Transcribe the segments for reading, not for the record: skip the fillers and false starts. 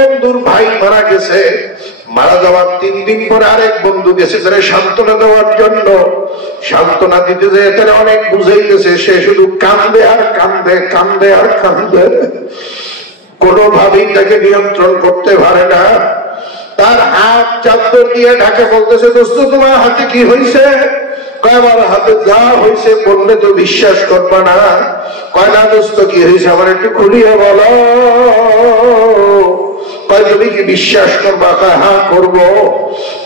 বন্ধুর ভাই মারা গেছে, মারা যাওয়ার 3 দিন পরে আরেক বন্ধু গেছে তারা সান্ত্বনা দেওয়ার জন্য। সান্ত্বনা দিতে যে তারা অনেক বুঝাইতেছে, সে শুধু কান্দে আর কান্দে, কান্দে আর কান্দে, কোনোভাবেই তাকে নিয়ন্ত্রণ করতে পারে না। তার হাত চাদর দিয়ে ঢাকে, বলতেছে দোস্ত তোমার হাতে কি হয়েছে? কয় আমার হাতে যা হয়েছে বললে তো বিশ্বাস করবা না। কয় না দোস্ত কি হয়েছে আমার একটু খুলিয়ে বলো। কয় তুমি কি বিশ্বাস করবা? কয় হ্যাঁ করবো।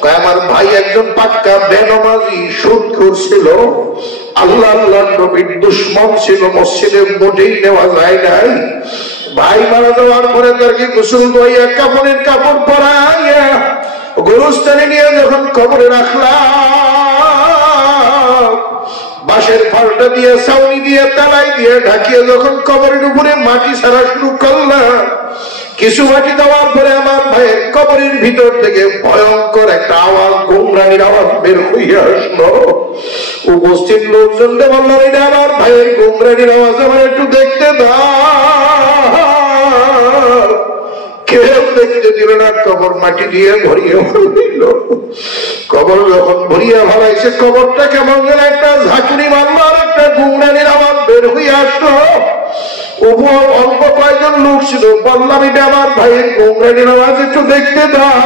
কয় আমার ভাই একজন পাক্কা বেনামাজি সুদখোর ছিল, আল্লাহ আল্লাহর নবীর দুশমন ছিল, মসজিদে মোটেই নেওয়া যায় নাই। ভাই মারা যাওয়ার পরে তাকে গোসল করিয়া কাপড়ের কাপড় পরাইয়া গোরস্থানে নিয়ে যখন কবরে রাখলাম, বাঁশের ফালটা দিয়ে ছাউনি দিয়ে তালাই দিয়ে ঢাকিয়ে যখন কবরের উপরে মাটি ছাড়া শুরু করলাম, কিছু মাটি দেওয়ার পরে আমার ভাইয়ের কবরের ভিতর থেকে ভয়ঙ্কর একটা আওয়াজ, গোমরানির আওয়াজ বের হইয়া আসলো। উপস্থিত লোকজনকে বললাম এটা আমার ভাইয়ের গোমরানির আওয়াজ, আমার একটু দেখতে দাও। কেউ দেখতে দিল না, কবর মাটি দিয়ে ভরিয়ে দিল। কবর যখন ভরিয়া ভালাইছে, কবরটা কেমন যেন একটা ঝাঁকুনি মারলো, আর একটা গোমরানির আওয়াজ বের হয়ে আসলো। অল্প কয়েকজন লোক ছিল, বললাম এটা আমার ভাইয়ের গোমরানির আওয়াজ, একটু দেখতে দাও।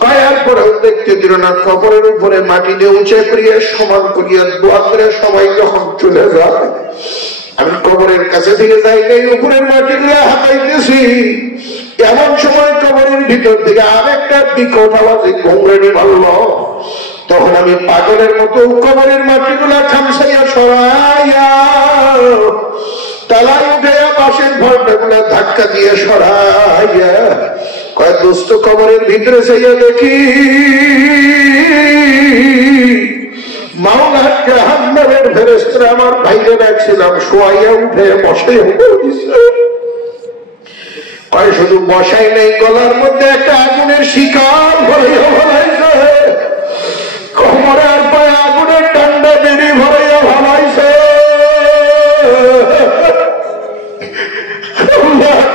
পায়ার পরেও দেখতে দিল না। কবরের উপরে মাটি দিয়ে উঁচে করিয়া সমান করিয়া দোয়া করে সবাই যখন চলে যায়, আমি কবরের কাছে থেকে যাই নাই, উপরের মাটি দিয়ে হাতাইতেছি। এমন সময় কবরের ভিতর থেকে আরেকটা বিকট আওয়াজে গোমরানি মারল। তখন আমি পাগলের মতো কবরের মাটিগুলা খামসাইয়া সরাইয়া তালাই উঠে বাঁশের ভরটাগুলা ধাক্কা দিয়ে সরাইয়া কয় দোস্ত কবরের ভিতরে চাইয়া দেখি মাওলার জাহান্নামের ফেরেশতারা আমার ভাইকে ডাকছিলাম, শোয়াইয়া উঠে বসে কয় শুধু বসাই নেই, গলার মধ্যে একটা আগুনের শিকার ভরাইয়া ভালাইছে, কোমরের পায়ে আগুনের ঠান্ডা বেরি ভরাইয়া ভালাইছে।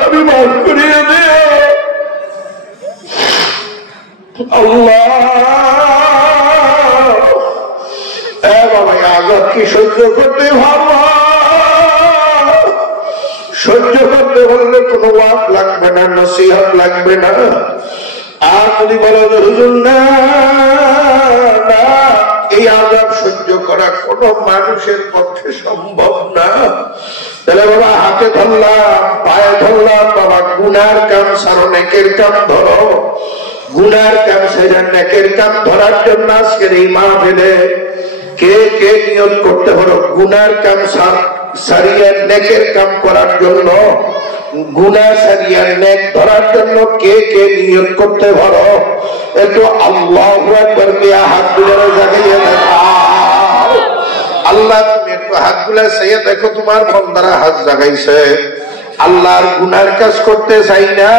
তুমি মাফ করিয়ে দে আল্লাহ। বাবা আঘাত কি সহ্য করতে ভালো? সহ্য করতে বললে কোনো ওয়াজ লাগবে না, নসিহত লাগবে না। আর যদি বলো হুজুর না এই আযাব সহ্য করা কোন মানুষের পক্ষে সম্ভব না, তাহলে বাবা হাতে ধরলাম, পায়ে ধরলাম, বাবা গুনার কাম ছাড়ো, নেকের কাম ধরো। গুনার কাম সেটা নেকের কাম ধরার জন্য আজকের এই মাহফিলে কে কে নিয়ত করতে পারো গুনার কাম সারিয়া নেকের কাম করার জন্য? গুনাহ সারিয়া নেক ধরার জন্য কে কে নিয়ত করতে পারো? একটু আল্লাহু আকবার দিয়া হাতগুলো জাগাইয়া দেখাও। আল্লাহ তুমি একটু হাতগুলো চাইয়া দেখো, তোমার বান্দারা হাত জাগাইছে। আল্লাহর গুনার কাজ করতে চাই না।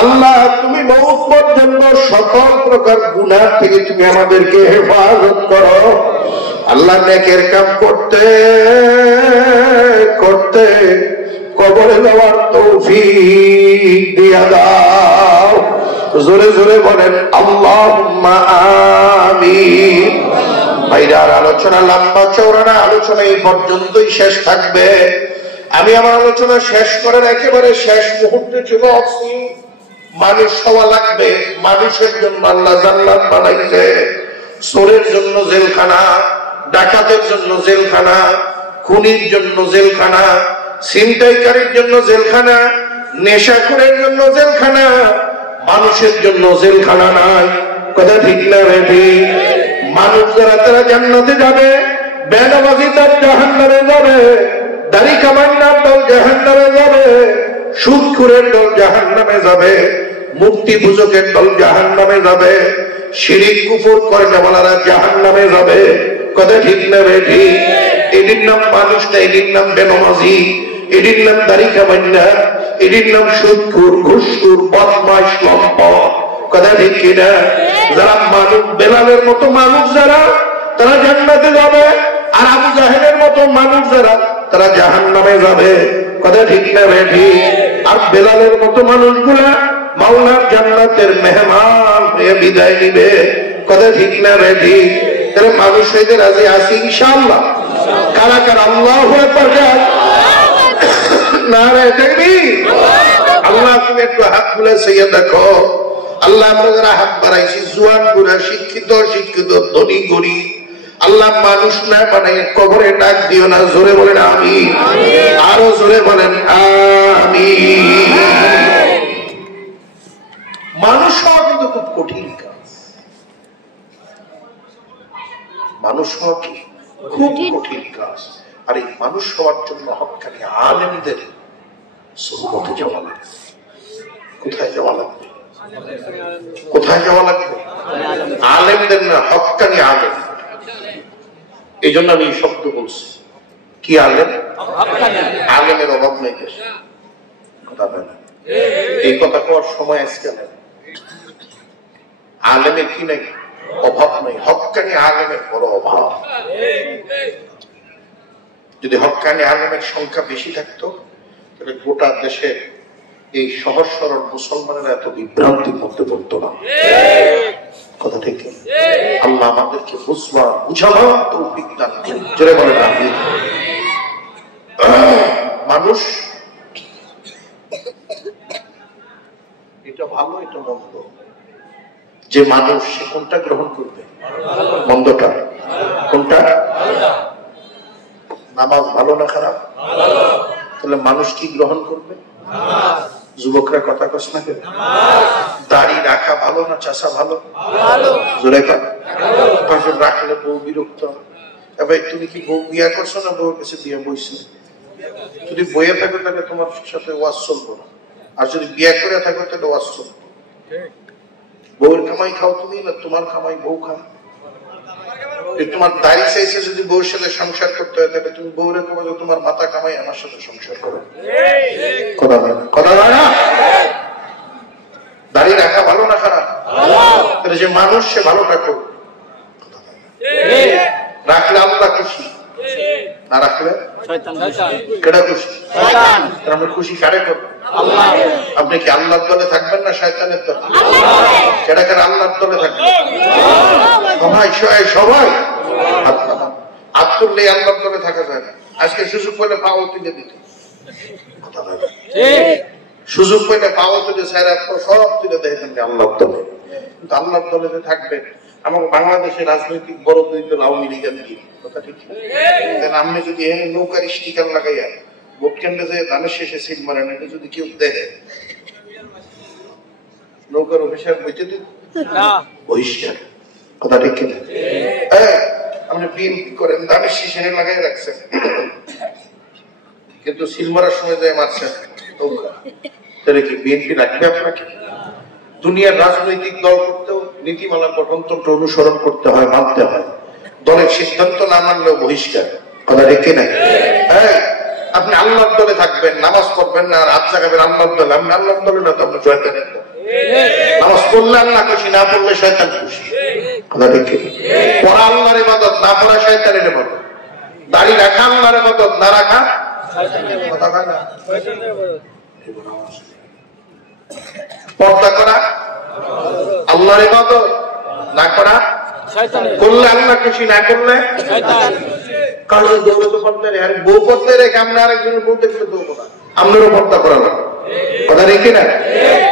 আল্লাহ তুমি মওত পর্যন্ত সকল প্রকার গুনাহ থেকে তুমি আমাদেরকে হেফাজত করো। আল্লাহ নেকের কাম করতে করতে কবরে যাওয়ার তৌফিক দিয়া দাও। জোরে জোরে বলেন আল্লাহুম্মা আমিন। ভাইরার আলোচনা লম্বা চওড়া না, আলোচনা এই পর্যন্তই শেষ থাকবে। আমি আমার আলোচনা শেষ করার একেবারে শেষ মুহূর্তে চলে আসছি। মানুষ হওয়া লাগবে, মানুষের জন্য আল্লাহ জান্নাত বানাইছে। চোরের জন্য জেলখানা, ডাকাতের জন্য জেলখানা, খুনির জন্য জেলখানা, ছিনতাইকারীর জন্য জেলখানা, নেশাখোরের জন্য জেলখানা, মানুষের জন্য জেলখানা নাই। কথা ঠিক না বেঠি? মানুষ যারা তারা জান্নাতে যাবে, বেনামাজি তার জাহান্নামে যাবে, দাড়ি কামান্নার দল জাহান্নামে যাবে, সুদখোরের দল জাহান্নামে যাবে, মূর্তি পূজকের দল জাহান্নামে যাবে, শিরিক কুফর করেওয়ালারা জাহান্নামে যাবে। কথা ঠিক না বেঠি? এটির নাম মানুষ না, এটির নাম বেনামাজি, এটির নাম দাড়ি কামান্না, এটির নাম সুদখোর, ঘুষখোর, বদমাশ, লম্পট। কথা ঠিক কিনা? যারা মানুষ বেলালের মতো মানুষ যারা, তারা জান্নাতে যাবে, আর আবু জাহেলের মতো মানুষ যারা তারা জাহান্নামে যাবে। কথা ঠিক না বেঠি? আর বেলালের মতো মানুষগুলা মাওলার জান্নাতের মেহমান হয়ে বিদায় নিবে। কথা ঠিক না বেঠি? তাহলে মানুষ হইতে রাজি আছি ইনশাআল্লাহ। কারা কারা আল্লাহু আকবার নারে তাকবীর। আল্লাহ তুমি একটু হাত বুলে চাইয়া দেখো। আল্লাহ আমরা যারা হাত বাড়াইছি জোয়ান বুড়া, শিক্ষিত শিক্ষিত, ধনী গরিব, আল্লাহ মানুষ না বানাই কবরে ডাক দিও না। জোরে বলেন আমিন। আরো জোরে বলেন আমিন। মানুষ হওয়া কিন্তু খুব কঠিন কাজ। মানুষ হওয়া কি খুব কঠিন কাজ। আর এই মানুষ হওয়ার জন্য হক্কানি আলেমদের সুহবতে যাওয়া লাগবে। কোথায় যাওয়া লাগবে? কোথায় যাওয়া লাগবে? আলেমদের না, হক্কানি আলেম। এই জন্য আমি এই শব্দ বলছি। কি আলেম? আলেমের অভাব নেই দেশে। কথা বলে এই কথা কওয়ার সময় আজকে নেই। আলেমের কি নেই? অভাব নেই। হক্কানি আলেমের বড় অভাব। যদি হক্কানি আলেমের সংখ্যা বেশি থাকতো তাহলে গোটা দেশে এই সহজ সরল মুসলমানেরা এত বিভ্রান্তির মধ্যে পড়তো না। কথা ঠিক? আল্লাহ আমাদেরকে বুঝবার বুঝাবার তৌফিক দান করুন। জোরে বলেন আমিন। মানুষ এটা ভালো এটা মন্দ, যে মানুষ সে কোনটা গ্রহণ করবে? মন্দটা। কোনটা? নামাজ ভালো না খারাপ? তাহলে মানুষ কি গ্রহণ করবে? যুবকরা কথা কস না কেন? দাড়ি রাখা ভালো না চাষা ভালো? জোরে রাখলে বউ বিরক্ত। এবার তুমি কি বউ বিয়া করছো না বউর কাছে বিয়ে বইছো? যদি বইয়ে থাকো তাহলে তোমার সাথে ওয়াজ চলবো না। আর যদি বিয়ে করে থাকো তাহলে ওয়াজ চলবো। বউর কামাই খাও তুমি না তোমার কামাই বউ খাও? তোমার দাড়ি চাইছে যদি বউর সাথে সংসার করতে হয় তাহলে তুমি বউরে কবে তোমার মাথা কামাই আমার সাথে সংসার করো। কথা বলে না? কথা বলে না? দাড়ি রাখা ভালো না খারাপ? তাহলে যে মানুষ সে ভালোটা করবে। রাখলে আল্লাহ খুশি, না রাখলে কেডা খুশি? আমরা খুশি কারে করবো? আপনি কি আল্লাহর দলে থাকবেন না শয়তানের দলে? কেডা কেডা আল্লাহর দলে থাকবেন? সবাই হাত তুললে আল্লাহর দলে থাকা যায় না। আজকে সুযোগ পেলে পাও তুলে দিত। সুযোগ পেলে পাও তুলে সব তুলে দেখেন আল্লাহর দলে। কিন্তু আল্লাহর দলে যে থাকবেন, আমার বাংলাদেশের রাজনৈতিক বড় দুই দল আওয়ামী লীগ আর কথা ঠিক। আপনি যদি নৌকার স্টিকার লাগাইয়া ভোট কেন্দ্রে যে ধানের শেষে সিল মারেন, এটা যদি কেউ দেখে নৌকার অফিসার বইতে দিন বহিষ্কার। কথা ঠিক কিনা? আপনি বিএনপি করেন, ধানের শেষে লাগাই রাখছেন, কিন্তু সিল মারার সময় যায় মারছেন নৌকা, তাহলে কি বিএনপি রাখবে আপনাকে? দুনিয়ার রাজনৈতিক দল করতেও নীতিমালা গঠনতন্ত্র অনুসরণ করতে হয়, মানতে হয়। দলের সিদ্ধান্ত না মানলেও বহিষ্কার। কথা রেখে নাই। আপনি আল্লাহর দলে থাকবেন, নামাজ পড়বেন না, আর হাত জাগাবেন আল্লাহর দলে। আপনি আল্লাহর দলে না তো আপনি শয়তানের দলে। নামাজ পড়লে আল্লাহ খুশি, না পড়লে শয়তান খুশি। কথা রেখে পড়া আল্লাহর ইবাদত, না পড়া শয়তানের ইবাদত। দাড়ি রাখা আল্লাহর ইবাদত, না রাখা কথা হয় না। পর্দা করা আল্লাহর ইবাদত, না করা করলে আল্লাহ খুশি, না করলে কারণ দৌড়ে তো পর্দা রে। আর বউ পর্দা রেখে আমরা আরেকজনের বউ দেখলে দৌড়বো না, আপনারও পর্দা করা লাগবে। কথা রেখে না?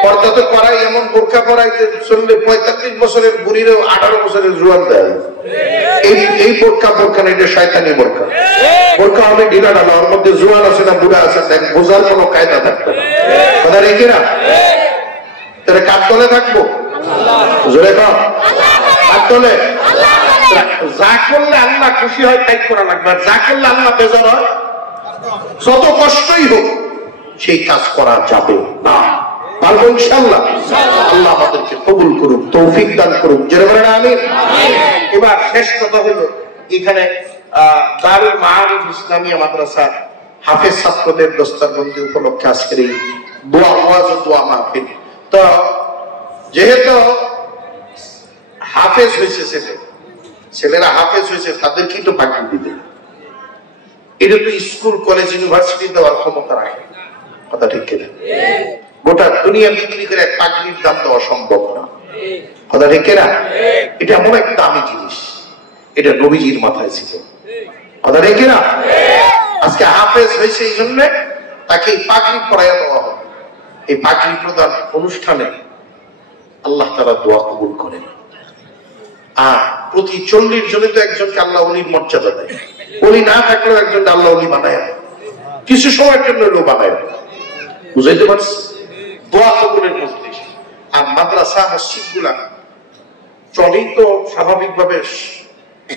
পর্দা তো করাই, এমন বোরখা পরাইতে চললে 45 বছরের বুড়িরও 18 বছরের জোয়ান দেয়। এই বোরখা না, এটা শয়তানি বোরখা। বোরখা হবে ঢিলা ঢালা, ওর মধ্যে জোয়ান আছে না বুড়া আছে বোঝার কোনো কায়দা থাকবে না। কথা রেখে না? তাহলে কার দলে থাকবো? জোরে কর, কার দলে? যা করলে আল্লাহ খুশি হয় তাই করা লাগবে, আর যা করলে আল্লাহ বেজার হয় যত কষ্টই হোক সেই কাজ করা যাবে না। পারবো ইনশাআল্লাহ? আল্লাহ আমাদেরকে কবুল করুন, তৌফিক দান করুন। জোরে বলেন আমিন। এবার শেষ কথা হলো, এখানে দারুল মাআরিফ ইসলামিয়া মাদ্রাসা হাফেজ ছাত্রদের দস্তারবন্দি উপলক্ষে আজকের এই দোয়া ওয়াজ ও দোয়া মাহফিল। তো যেহেতু হাফেজ হয়েছে ছেলেরা হাফেজ হয়েছে তাদেরকেই তো পাগড়ি দিবে, এটা তো স্কুল কলেজ ইউনিভার্সিটি দেওয়ার ক্ষমতা রাখে। কথা ঠিক কিনা? গোটা দুনিয়া বিক্রি করে এক পাগড়ির দাম দেওয়া সম্ভব না। কথা ঠিক কিনা? এটা এমন এক দামি জিনিস, এটা নবীজির মাথায় ছিল। কথা ঠিক কিনা? আজকে হাফেজ হয়েছে এই জন্য তাকে এই পাগড়ি পরাইয়া দেওয়া হবে। এই পাগড়ি প্রদান অনুষ্ঠানে আল্লাহ তাআলা দোয়া কবুল করেন। আর প্রতি 40 জনে তো একজনকে আল্লাহ ওলির মর্যাদা দেয়। ওলি না থাকলেও একজনকে আল্লাহ ওলি বানায়, কিছু সময়ের জন্য লোক বানায়। বুঝাইতে পারছি? দোয়া কবুলের মজলিস। আর মাদ্রাসা মসজিদ গুলা চলেই তো স্বাভাবিকভাবে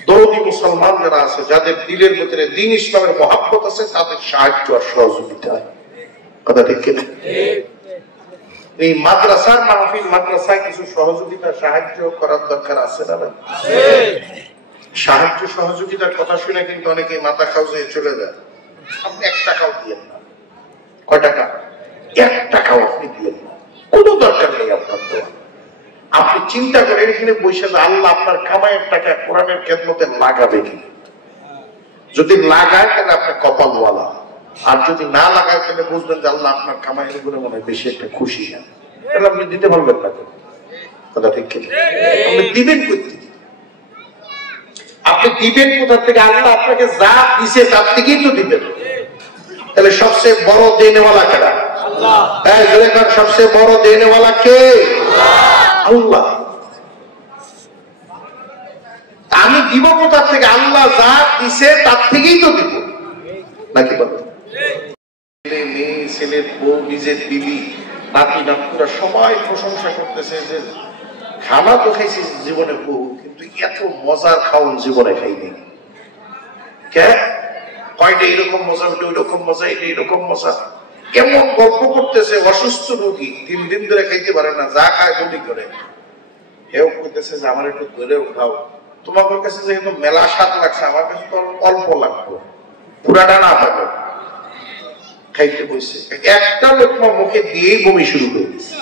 দরদি মুসলমান যারা আছে, যাদের দিলের ভিতরে দ্বীন ইসলামের মহাব্বত আছে, তাদের সাহায্য আর সহযোগিতা। কথা ঠিক কিনা? এই মাদ্রাসার মাহফিল, মাদ্রাসায় কিছু সহযোগিতা সাহায্য করার দরকার আছে না? সাহায্য সহযোগিতার কথা শুনে কিন্তু অনেকে মাথা খাওয়া চলে যায়। আপনি 1 টাকাও দিয়েন না। কয় টাকা? 1 টাকাও আপনি দিয়েন না, কোনো দরকার নেই আপনার দেওয়া। আপনি চিন্তা করেন এখানে বসে আল্লাহ আপনার কামাইয়ের টাকা কোরআনের খেদমতে লাগাবে কি? যদি লাগায় তাহলে আপনার কপালওয়ালা, আর যদি না লাগায় তাহলে বুঝবেন যে আল্লাহ আপনার কামাইয়ের উপরে মনে হয় বেশি একটা খুশি না, তাহলে আপনি দিতে পারবেন না। কথা ঠিক কিনা? আপনি দিবেন করতে, আপনি দিবেন কোথা থেকে? আল্লাহ আপনাকে যা দিছে তার থেকেই তো দিবেন। তাহলে সবচেয়ে বড় দেনেওয়ালা কেডা? আল্লাহ। সবচেয়ে বড় দেনেওয়ালা কে? আল্লাহ। আমি দিব কোথা থেকে? আল্লাহ যা দিছে তার থেকেই তো দিব, নাকি বলেন? ছেলে মেয়ে, ছেলের বউ, নিজের বিবি, নাতি নাতনিরা সবাই প্রশংসা করতেছে যে খানা তো খাইছি জীবনে বহু, কিন্তু এত মজার খাওয়ান জীবনে খাইনি। কে কয়টা এরকম মজা, ওই রকম মজা, এটা এরকম মজা, কেমন গল্প করতেছে। অসুস্থ রোগী 3 দিন ধরে খাইতে পারে না, যা খায় বলি করে। কেউ কইতেছে যে আমার একটু ধরে উঠাও। তোমার কাছে যেহেতু মেলা স্বাদ লাগছে, আমার কাছে তো অল্প লাগবে, পুরাটা না পাবে। খাইতে বসে একটা লোকমা মুখে দিয়েই বমি শুরু করে দিচ্ছে।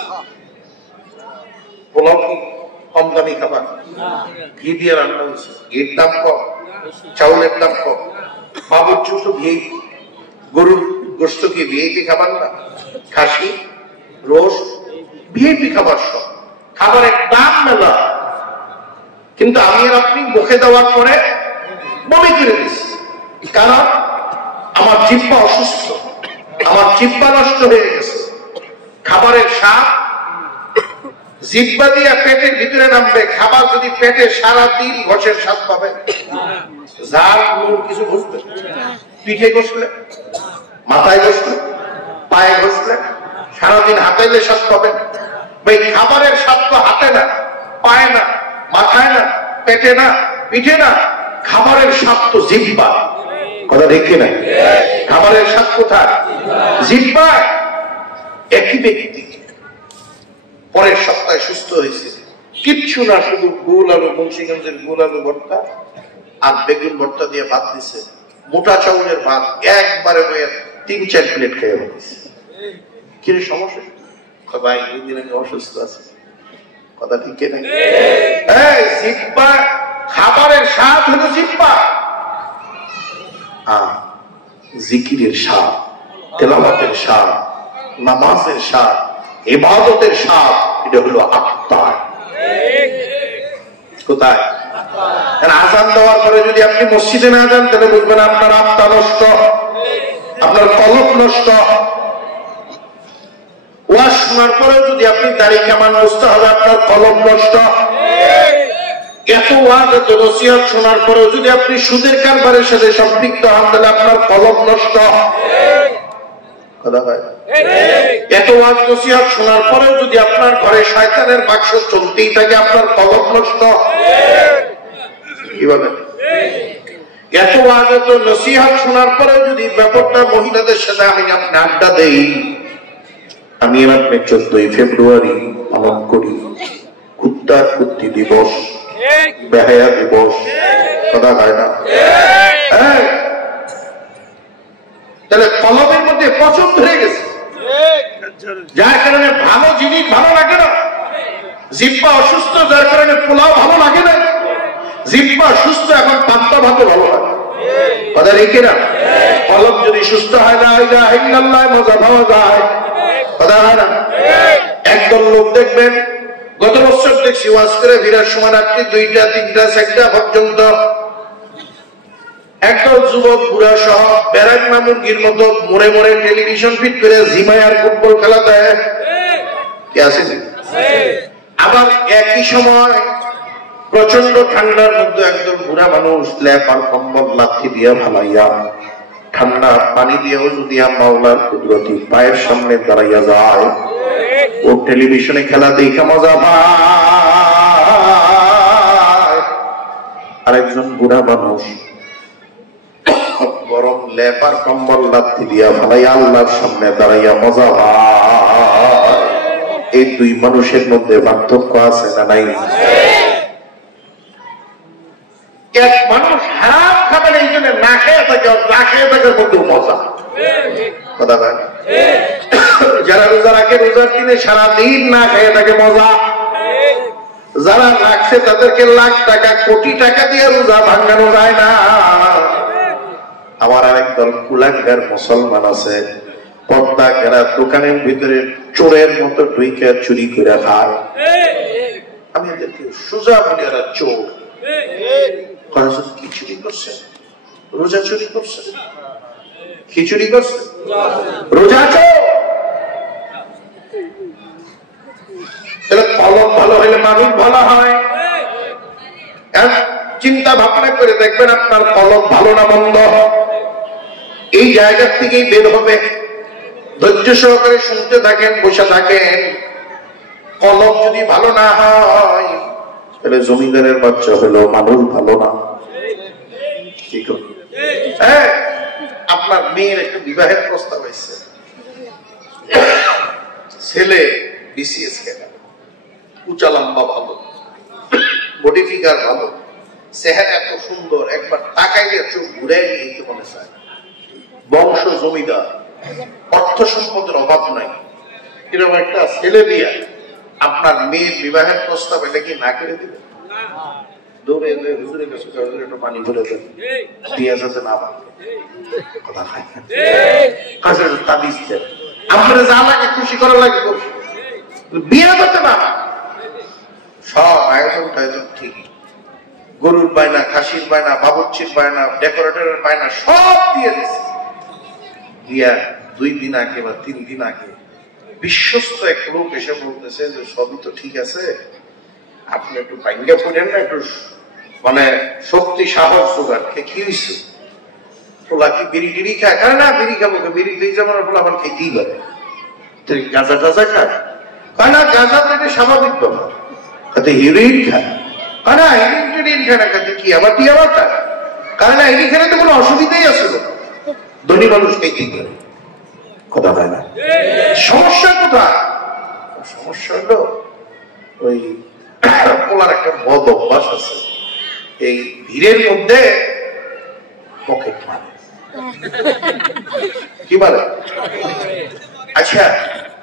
পোলাও কি কম দামি খাবার? ঘি দিয়ে রান্না হয়েছে, ঘির দাম কম, চাউলের দাম কম। বাবুর চুষ ঘি, গরুর গোস্ত কি ভিআইপি খাবার না? খাসি, রোস্ট ভিআইপি খাবার। সব খাবারের দাম মেলা, কিন্তু আমি আর আপনি মুখে দেওয়ার পরে বমি করে দিচ্ছি। কারণ আমার জিহ্বা অসুস্থ, আমার জিহ্বা নষ্ট হয়ে গেছে। খাবারের স্বাদ জিহ্বা দিয়ে পেটের ভিতরে নামবে, খাবার যদি পেটে সারাদিন ঘষের স্বাদ পাবে। ঝাল নুন কিছু ঘষবে, পিঠে ঘষলে, মাথায় ঘষলে, পায়ে ঘষলে, সারাদিন হাতাইলে স্বাদ পাবে। ভাই খাবারের স্বাদ তো হাতে না, পায়ে না, মাথায় না, পেটে না, পিঠে না, খাবারের স্বাদ তো জিহ্বা। কথা দেখে না? খাবারের স্বাদ কোথায়? জিহ্বায়। একই ব্যক্তি পরের সপ্তাহে সুস্থ হয়েছে, কিচ্ছু না, শুধু গোল আলু, মুন্সিগঞ্জের গোল আলু ভর্তা আর বেগুন ভর্তা দিয়ে ভাত দিছে, মোটা চাউলের ভাত, একবারে 3-4 প্লেট খেয়ে বলেছে। কি সমস্যা? ভাই 2 দিন আগে অসুস্থ আছে। কথা ঠিক কিনা? জিহ্বা, খাবারের স্বাদ হলো জিহ্বা। জিকিরের স্বাদ, তেলাওয়াতের স্বাদ, নামাজের স্বাদ, ইবাদতের স্বাদ, এটা হলো আত্মায়। কোথায়? আযান দেওয়ার পরে যদি আপনি মসজিদে না যান, তাহলে বুঝবেন আপনার আত্মা নষ্ট, আপনার কলব নষ্ট। ওয়াজ শোনার পরে যদি আপনি দাড়ি কামান বুঝতে হবে, আপনার কলব নষ্ট। এত ওয়াজ, এত নসিহত শোনার পরেও যদি আপনি সুদের কারবারের সাথে সম্পৃক্ত হন, তাহলে আপনার কলব নষ্ট। এত ওয়াজ নসিহত শোনার পরেও যদি আপনার ঘরে শয়তানের বাক্স চলতেই থাকে, আপনার কলব নষ্ট। কিভাবে? এত ওয়াজ, এত নসিহত শোনার পরেও যদি ব্যাপারটা মহিলাদের সাথে আমি আপনি আড্ডা দেই, আমি আপনি 14ই ফেব্রুয়ারি পালন করি কুত্তার কুত্তি দিবস, বেহায়া দিবস। কথা হয় না? তাহলে কলমের মধ্যে পছন্দ হয়ে গেছে, যার কারণে ভালো জিনিস ভালো লাগে না। জিহ্বা অসুস্থ, যার কারণে পোলাও ভালো লাগে না। জিহ্বা সুস্থ এখন পান্তা ভাত ভালো হয়, কথা রেখে না। কলম যদি সুস্থ হয় না, মজা পাওয়া যায়, কথা হয় না। একদল লোক দেখবেন, গত বছর দেখছি ওয়াজ করে ফিরার সময় রাত্রি 2টা 3টা 4টা পর্যন্ত একদল যুবক বুড়া সহ বেড়াক না মুরগির মতো মোড়ে মোড়ে টেলিভিশন ফিট করে ঝিমায় আর ফুটবল খেলা দেয়, কে আছে? আবার একই সময় প্রচন্ড ঠান্ডার মধ্যে একদল বুড়া মানুষ ল্যাপ আর কম্বল লাথি দিয়া ভালাইয়া ঠান্ডা পানি দিয়েও যদি মাওলার কুদরতি পায়ের সামনে দাঁড়াইয়া যায়, ও টেলিভিশনে খেলা দেখে মজা পায়। আরেকজন বুড়া মানুষ গরম ল্যাপ আর কম্বল লাথি দিয়া ভালাইয়া আল্লাহর সামনে দাঁড়াইয়া মজা পায়। এই দুই মানুষের মধ্যে পার্থক্য আছে না নাই? এক মানুষ হারাম খাবেন এই জন্য না খেয়ে থাকে, না খেয়ে থাকে মধ্যে মজা, কথা বলেন। যারা রোজা রাখে রোজার দিনে সারাদিন না খেয়ে থাকে মজা, যারা রাখছে তাদেরকে লাখ টাকা কোটি টাকা দিয়ে রোজা ভাঙানো যায় না। আমার আরেকদল কুলাঙ্গার মুসলমান আছে, পর্দা ঘেরা দোকানের ভিতরে চোরের মতো ঢুইকা চুরি করে খায়। আমি এদেরকে সোজা বলি এরা চোর। কি চুরি করছে? রোজা চুরি করছে। কি চুরি করছে? রোজা চোর। কলম ভালো হলে মানুষ ভালো হয়। চিন্তা ভাবনা করে দেখবেন আপনার কলম ভালো না মন্দ, এই জায়গা থেকেই বের হবে। ধৈর্য সহকারে শুনতে থাকেন, বসে থাকেন। কলম যদি ভালো না হয় তাহলে জমিদারের বাচ্চা হলো মানুষ ভালো না। হ্যাঁ, আপনার মেয়ের একটা বিবাহের প্রস্তাব হয়েছে, ছেলে বিসিএস খেলা, উঁচা লম্বা ভালো, বডি ফিগার ভালো, চেহারা এত সুন্দর, একবার তাকাইলে চোখ ঘুরে নিতে মনে চায়। বংশ জমিদার, অর্থ সম্পদের অভাব নাই, এরকম একটা ছেলে দিয়ে আপনার মেয়ের বিবাহের প্রস্তাব এটা কি না করে দিবে? দৌড়ে হুজুরের কাছে একটু পানি ভরে দেন, বিয়ে যাতে না পাবে, কথা খায় কাছে তাবিজ দেন, আপনার যা লাগে খুশি করা লাগে করবে, বিয়ে যাতে না। সব আয়োজন টায়োজন ঠিকই, গরুর বায়না, খাসির বায়না, বাবুর্চির বায়না, ডেকোরেটরের বায়না সব দিয়ে দিচ্ছে। দিয়া 2 দিন আগে বা 3 দিন আগে বিশ্বস্ত এক লোক এসে বলতেছে যে সবই তো ঠিক আছে, আপনি একটু ভাঙ্গা পড়েন না, একটু মানে শক্তি সাহস জোগাড়। কি হয়েছে? পোলা কি বিড়ি টিড়ি খায়? কারণ না বিড়ি খাবো, বিড়ি দিয়ে যেমন পোলা আমার খেতেই পারে। গাঁজা টাজা খায়? কারণ না গাঁজা তো এটা স্বাভাবিক ব্যাপার। হাতে হিরোইন খায়? কারণ না হিরোইন টিরোইন খায় না, খাতে কি আবার টিয়া বাতা? কারণ না হিরোইন খেলে তো কোনো অসুবিধাই আছে না, ধনী মানুষ খেতেই পারে, কথা হয় না। সমস্যা কোথায়? সমস্যা হলো ওই পোলার একটা বদ অভ্যাস আছে, এই ভিড়ের মধ্যে পকেট মারে। কি বলে? আচ্ছা,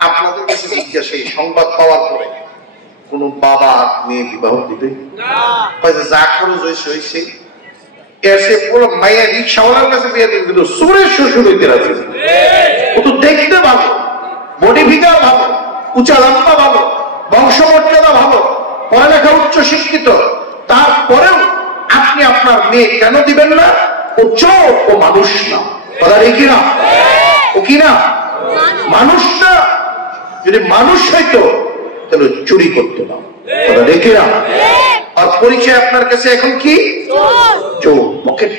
আপনাদের কাছে জিজ্ঞাসা, এই সংবাদ পাওয়ার পরে কোন বাবা মেয়ে বিবাহ দিবে? যা খরচ হয়েছে হয়েছে, এসে পুরো মায়ের রিক্সাওয়ালার কাছে বিয়ে দিবে, কিন্তু সুরের শ্বশুর হইতে রাজি। ও তো দেখতে ভালো, বডি ফিগার ভালো, উঁচা লম্বা ভালো, বংশমর্যাদা ভালো, পড়ালেখা উচ্চ শিক্ষিত, তারপরেও আপনি আপনার মেয়ে কেন দিবেন না? ও চোর, ও মানুষ না, কথা কি না? ও কি না? মানুষ না। যদি মানুষ হইতো তাহলে চুরি করতো না, কথা দেখি না। আর পরিচয় আপনার কাছে এখন কি? চোর, পকেট।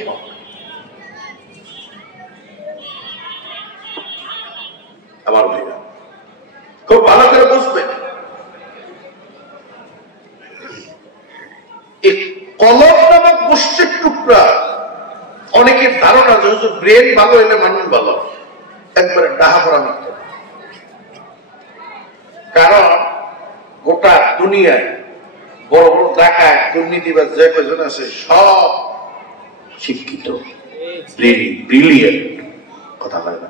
আমার ভাইরা খুব ভালো করে বুঝবেন, কলম নামক গোষ্ঠীর টুকরা অনেকের ধারণা যে ব্রেন ভালো হলে মানুষ ভালো, একবারে ডাহা পড়া মাত্র। কারণ গোটা দুনিয়ায় বড় বড় ডাকাত, দুর্নীতিবাজ যে কয়জন আছে সব শিক্ষিত, ব্রিলিয়েন্ট, কথা হয় না।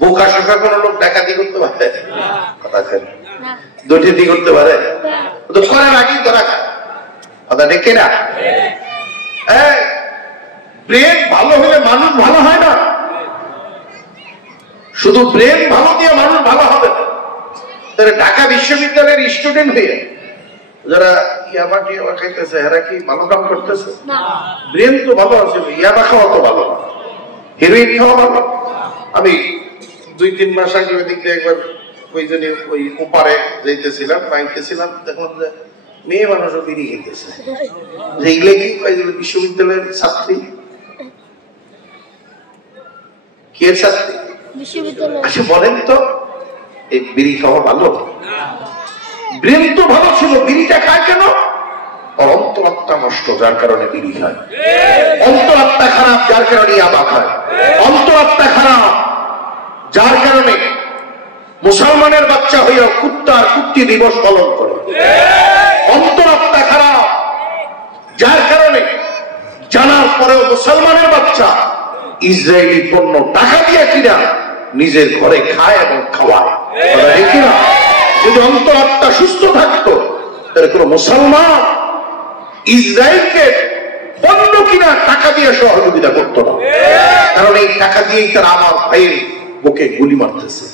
বোকা শোকা কোন লোক ডাকাতি করতে পারে? কথা খায় দুর্নীতি করতে পারে? তো করার আগেই ধরা খায়। কথা ঠিক না? ব্রেন ভালো হলে মানুষ ভালো হয় না, শুধু ব্রেন ভালো দিয়ে মানুষ ভালো হবে না। ঢাকা বিশ্ববিদ্যালয়ের স্টুডেন্ট হয়ে যারা ইয়াবা টিয়াবা খাইতেছে এরা কি ভালো কাম করতেছে? ব্রেন তো ভালো আছে, ইয়াবা খাওয়া তো ভালো না, হেরোইন খাওয়া ভালো। আমি 2-3 মাস আগে ওই দিক দিয়ে একবার ওই ওপারে যাইতেছিলাম, বাইতেছিলাম, দেখলাম যে মেয়ে মানুষও বিড়ি খেতেছে। যে এগুলো কি বিশ্ববিদ্যালয়ের ছাত্রী, কি এর ছাত্রী? আচ্ছা বলেন তো, এই বিড়ি খাওয়া ভালো? ব্রেন তো ভালো ছিল, বিড়িটা খায় কেন? অন্তরাত্মা নষ্ট, যার কারণে বিড়ি খায়। অন্তরাত্মা খারাপ, যার কারণে ইয়াবা খায়। অন্তরাত্মা খারাপ, যার কারণে মুসলমানের বাচ্চা হইয়া কুত্তার কুত্তি দিবস পালন করে। অন্তরাত্মা খারাপ, যার কারণে জানার পরেও মুসলমানের বাচ্চা ইসরায়েলি পণ্য টাকা দিয়ে কিনা নিজের ঘরে খায় এবং খাওয়ায়। কিনা যদি অন্তরাত্মা সুস্থ থাকতো তাহলে কোন মুসলমান ইসরায়েলকে পণ্য কিনা টাকা দিয়ে সহযোগিতা করতো না, কারণ এই টাকা দিয়েই তারা আমার ভাইয়ের বুকে গুলি মারতেছে,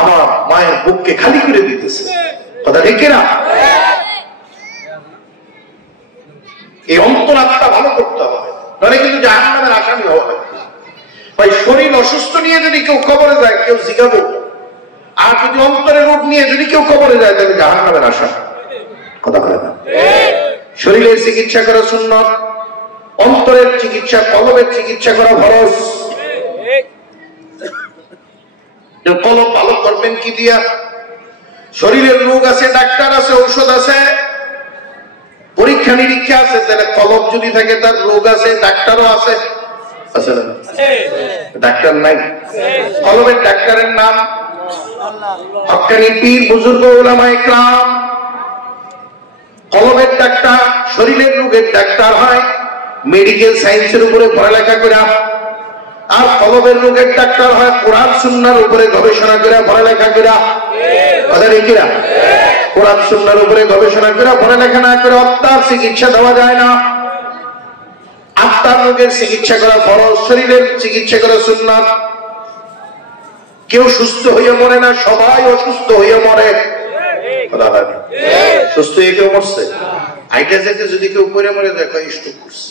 আমার মায়ের বুককে খালি করে দিতেছে। কথা ঠিক কিনা? এই অন্তরাত্মা ভালো করতে হবে, তাহলে কিন্তু জাহান্নামের আসামি হবে। ভাই শরীর অসুস্থ নিয়ে যদি কেউ কবরে যায়, কেউ জিজ্ঞাবো, আর যদি অন্তরের রোগ নিয়ে যদি কেউ কবরে যায় তাহলে জাহান্নামের আসামি। কথা বলে না? শরীরের চিকিৎসা করা সুন্নাত, অন্তরের চিকিৎসা, কলবের চিকিৎসা করা ফরজ। কলব ভালো করবেন কি দিয়া? শরীরের রোগ আছে, ডাক্তার আছে, ঔষধ আছে, পরীক্ষা নিরীক্ষা আছে। তাহলে কলব যদি থাকে তার রোগ আছে, ডাক্তারও আছে। ডাক্তার নাই, কলবের ডাক্তারের নাম হক্কানি পীর বুজুর্গ উলামায়ে কেরাম। কলবের ডাক্তার শরীরের রোগের ডাক্তার হয় মেডিকেল সায়েন্সের উপরে পড়ালেখা করে, আর কলবের রোগের ডাক্তার হয় কোরআন সুন্নাহর উপরে গবেষণা করে পড়ালেখা করে। কথা ঠিক কিনা? কোরআন সুন্নাহর উপরে গবেষণা করে পড়ালেখা না করে আত্মার চিকিৎসা দেওয়া যায় না। আত্মার রোগের চিকিৎসা করা ফরজ, শরীরের চিকিৎসা করা সুন্নাত। কেউ সুস্থ হইয়া মরে না, সবাই অসুস্থ হইয়া মরে। সুস্থ হয়ে কেউ মরছে? আইটা যেতে যদি কেউ পরে মরে যায় স্ট্রোক করছে।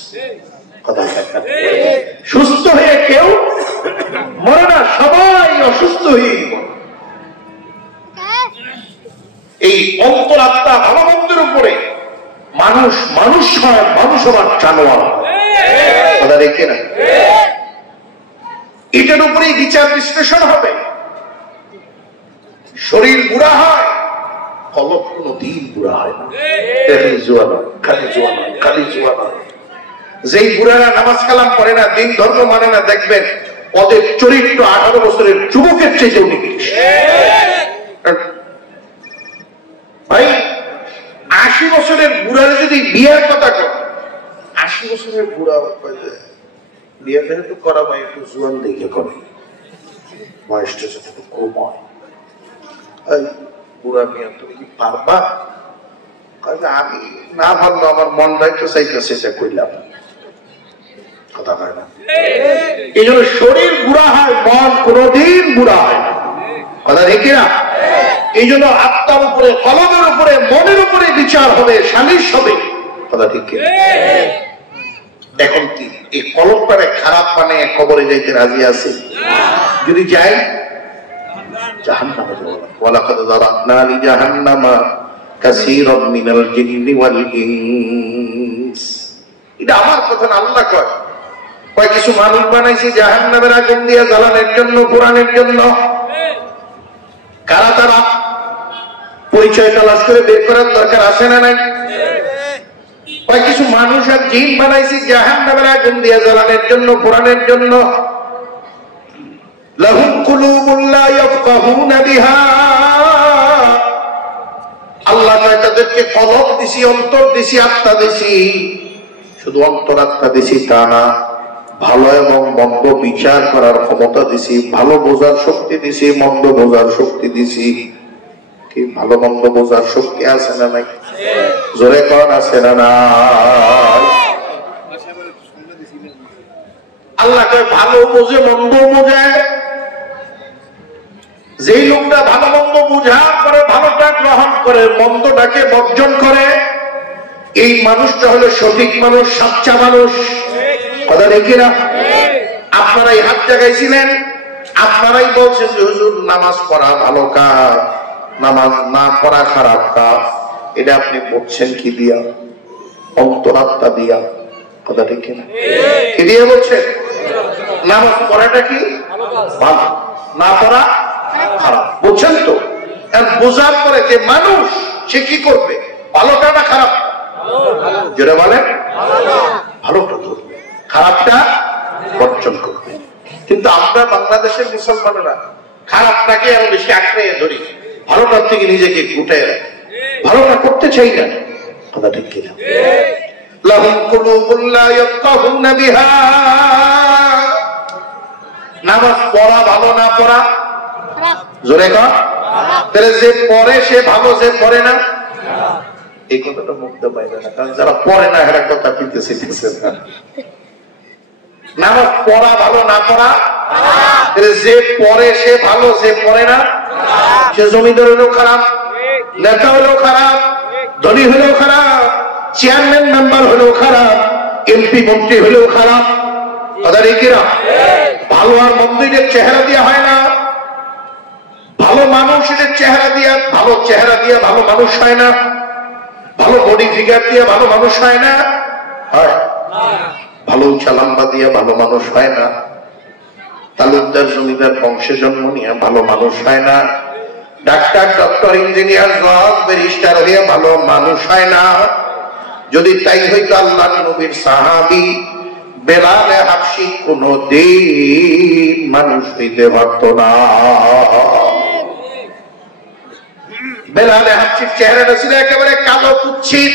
সুস্থ হয়ে কেউ মরে না, সবাই অসুস্থ হয়ে মরে। এই অন্তরাত্মা ভালো মন্দের উপরে মানুষ মানুষ হয়, মানুষ হবার জানোয়ার। কথা রেখে না, এটার উপরেই বিচার বিশ্লেষণ হবে। শরীর বুড়া হয়, কলব কোনো দিন বুড়া হয় না। খালি জোয়ান। যেই বুড়ারা নামাজ কালাম পড়ে না, দিন ধর্ম মানে না, দেখবেন ওদের চরিত্র 18 বছরের যুবকের চেয়েও নিকৃষ্ট। ভাই 80 বছরের বুড়ারা যদি বিয়ের কথা কর, 80 বছরের বুড়া বিয়ে তো করা ভাই একটু জোয়ান দেখে করে, বয়সটা যতটুকু কম হয়। বুড়া মিয়া তুমি কি পারবা? আমি না ভাবলো, আমার মনটা একটু চাইতেছে, যা কইলাম। কথা হয় না। এই জন্য শরীর বুড়া হয়, মন কোনদিন বুড়া হয় না। কথা দেখি না? এই জন্য আত্মার উপরে, কলমের উপরে, মনের উপরে বিচার হবে, সালিশ হবে। কথা ঠিক কিনা? এখন কি এই কলমটারে খারাপ বানিয়ে কবরে যাইতে রাজি আছে? যদি যাই জাহান্নামে যাব। ওয়ালাকাদ যারানা লিজাহান্নামা কাসীরাম মিনাল জিন্নি ওয়াল ইনস। এটা আমার কথা না, আল্লাহ কয়। কয় কিছু মানুষ বানাইছি জাহান্নামের আগুন দিয়ে জ্বালানোর জন্য, পুরানোর জন্য। কারা তারা? পরিচয় তালাশ করে বের করার দরকার আছে না নাই? কয় কিছু মানুষ আর জিন বানাইছি জাহান্নামের আগুন দিয়ে জ্বালানোর জন্য, পুরানোর জন্য। লাহুম কুলুবুন লা ইয়াফকাহুনা বিহা। আল্লাহ তাদেরকে কলব দিছি, অন্তর দিছি, আত্মা দিছি। শুধু অন্তর আত্মা দিছি তা না, ভালো এবং মন্দ বিচার করার ক্ষমতা দিছি, ভালো বোঝার শক্তি দিছি, মন্দ বোঝার শক্তি দিছি। কি ভালো মন্দ বোঝার শক্তি আছে না নাই? জোরে কোন আছে না নাই? আল্লাহকে ভালো বোঝে মন্দ বোঝে। যেই লোকটা ভালো মন্দ বুঝা করে, ভালোটা গ্রহণ করে, মন্দটাকে বর্জন করে, এই মানুষটা হলো সঠিক মানুষ, সাচ্চা মানুষ। কথা দেখি না? আপনারাই হাত জাগাইছিলেন, আপনারাই বলছেন যে হুজুর নামাজ পড়া ভালো কাজ, নামাজ না পড়া খারাপ কাজ। এটা আপনি বলছেন কি দিয়া? অন্তরাত্মা দিয়া। কথা দেখি না? কি দিয়ে বলছেন? নামাজ পড়াটা কি ভালো, না পড়া খারাপ। বুঝছেন তো? বোঝার পরে যে মানুষ সে কি করবে? ভালোটা না খারাপ? যেটা বলে ভালোটা ধরবে, খারাপটা বর্জন করবে। কিন্তু আমরা বাংলাদেশের মুসলমানেরা খারাপটাকে আরো বেশি আঁকড়ে ধরি, ভালোটার থেকে নিজেকে গুটাই রাখি, ভালোটা করতে চাই না। কথা ঠিক কিনা? লাহুম কুলুবুন লা ইয়াফকাহুনা বিহা। নামাজ পড়া ভালো না পড়া? জোরে কর। তাহলে যে পড়ে সে ভালো, যে পড়ে না এই কথাটা মুক্ত পাইবে না, কারণ যারা পড়ে না এরা কথা পিতেছে না। নামাজ পড়া ভালো না পড়া? যে পড়ে সে ভালো, যে পড়ে না সে জমিদার হলেও খারাপ, নেতা হলেও খারাপ, ধনী হলেও খারাপ, চেয়ারম্যান মেম্বার হলেও খারাপ, এমপি মন্ত্রী হলেও খারাপ। কথা দেখি না? ভালো আর মন্দিরের চেহারা দিয়ে হয় না, ভালো মানুষের চেহারা দিয়ে, ভালো চেহারা দিয়ে ভালো মানুষ হয় না, ভালো বডি ফিগার দিয়ে ভালো মানুষ হয় না, হয় ভালো চালাম্বা দিয়ে ভালো মানুষ হয় না, তালুকদার জমিদার বংশে জন্ম নিয়ে ভালো মানুষ হয় না, ডাক্তার ডক্টর ইঞ্জিনিয়ার জজ ব্যারিস্টার হয়ে ভালো মানুষ হয় না। যদি তাই হইতো আল্লাহর নবীর সাহাবী বেলাল হাবশী কোনদিন মানুষ হইতে পারত না। বেলাল হাবশীর চেহারাটা ছিল একেবারে কালো কুৎসিত,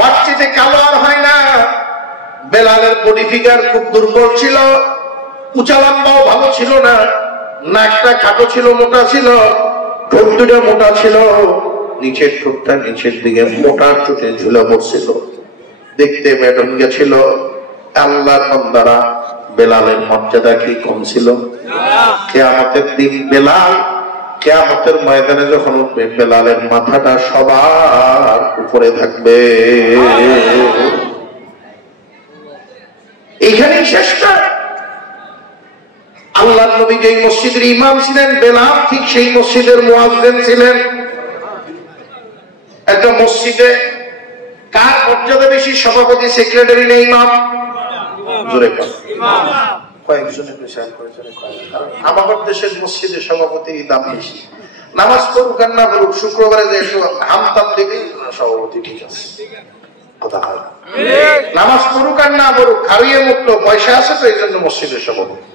ওর চেয়ে কালো আর হয় না। বেলালের বডি ফিগার খুব দুর্বল ছিল, উঁচা লম্বাও ভালো ছিল না, নাকটা খাটো ছিল, মোটা ছিল, ঠোঁট দুটো মোটা ছিল, নিচের ঠোঁটটা নিচের দিকে মোটা চোটে ঝুলে পড়ছিল, দেখতে ম্যাডাম গেছিল। আল্লাহর বান্দারা, বেলালের মর্যাদা কি কম ছিল? কিয়ামতের দিন বেলাল কিয়ামতের ময়দানে যখন উঠবে, বেলালের মাথাটা সবার উপরে থাকবে। এইখানেই শেষটা। আল্লাহর নবী যেই মসজিদের ইমাম ছিলেন, বেলাল ঠিক সেই মসজিদের মুয়াজ্জিন ছিলেন। একটা মসজিদে কার মর্যাদা বেশি? সভাপতি, সেক্রেটারি না ইমাম? জোরে কর। কয়েকজনে পেশাব করেছেন। আমাদের দেশের মসজিদে সভাপতির দাম বেশি। নামাজ পড়ুক আর না পড়ুক, শুক্রবারে যে একটু হামতাম দেখে সভাপতি ঠিক আছে, কথা হয় না। নামাজ পড়ুক আর না পড়ুক, খাইয়ে মুখলো, পয়সা আছে তো এই জন্য মসজিদের সভাপতি।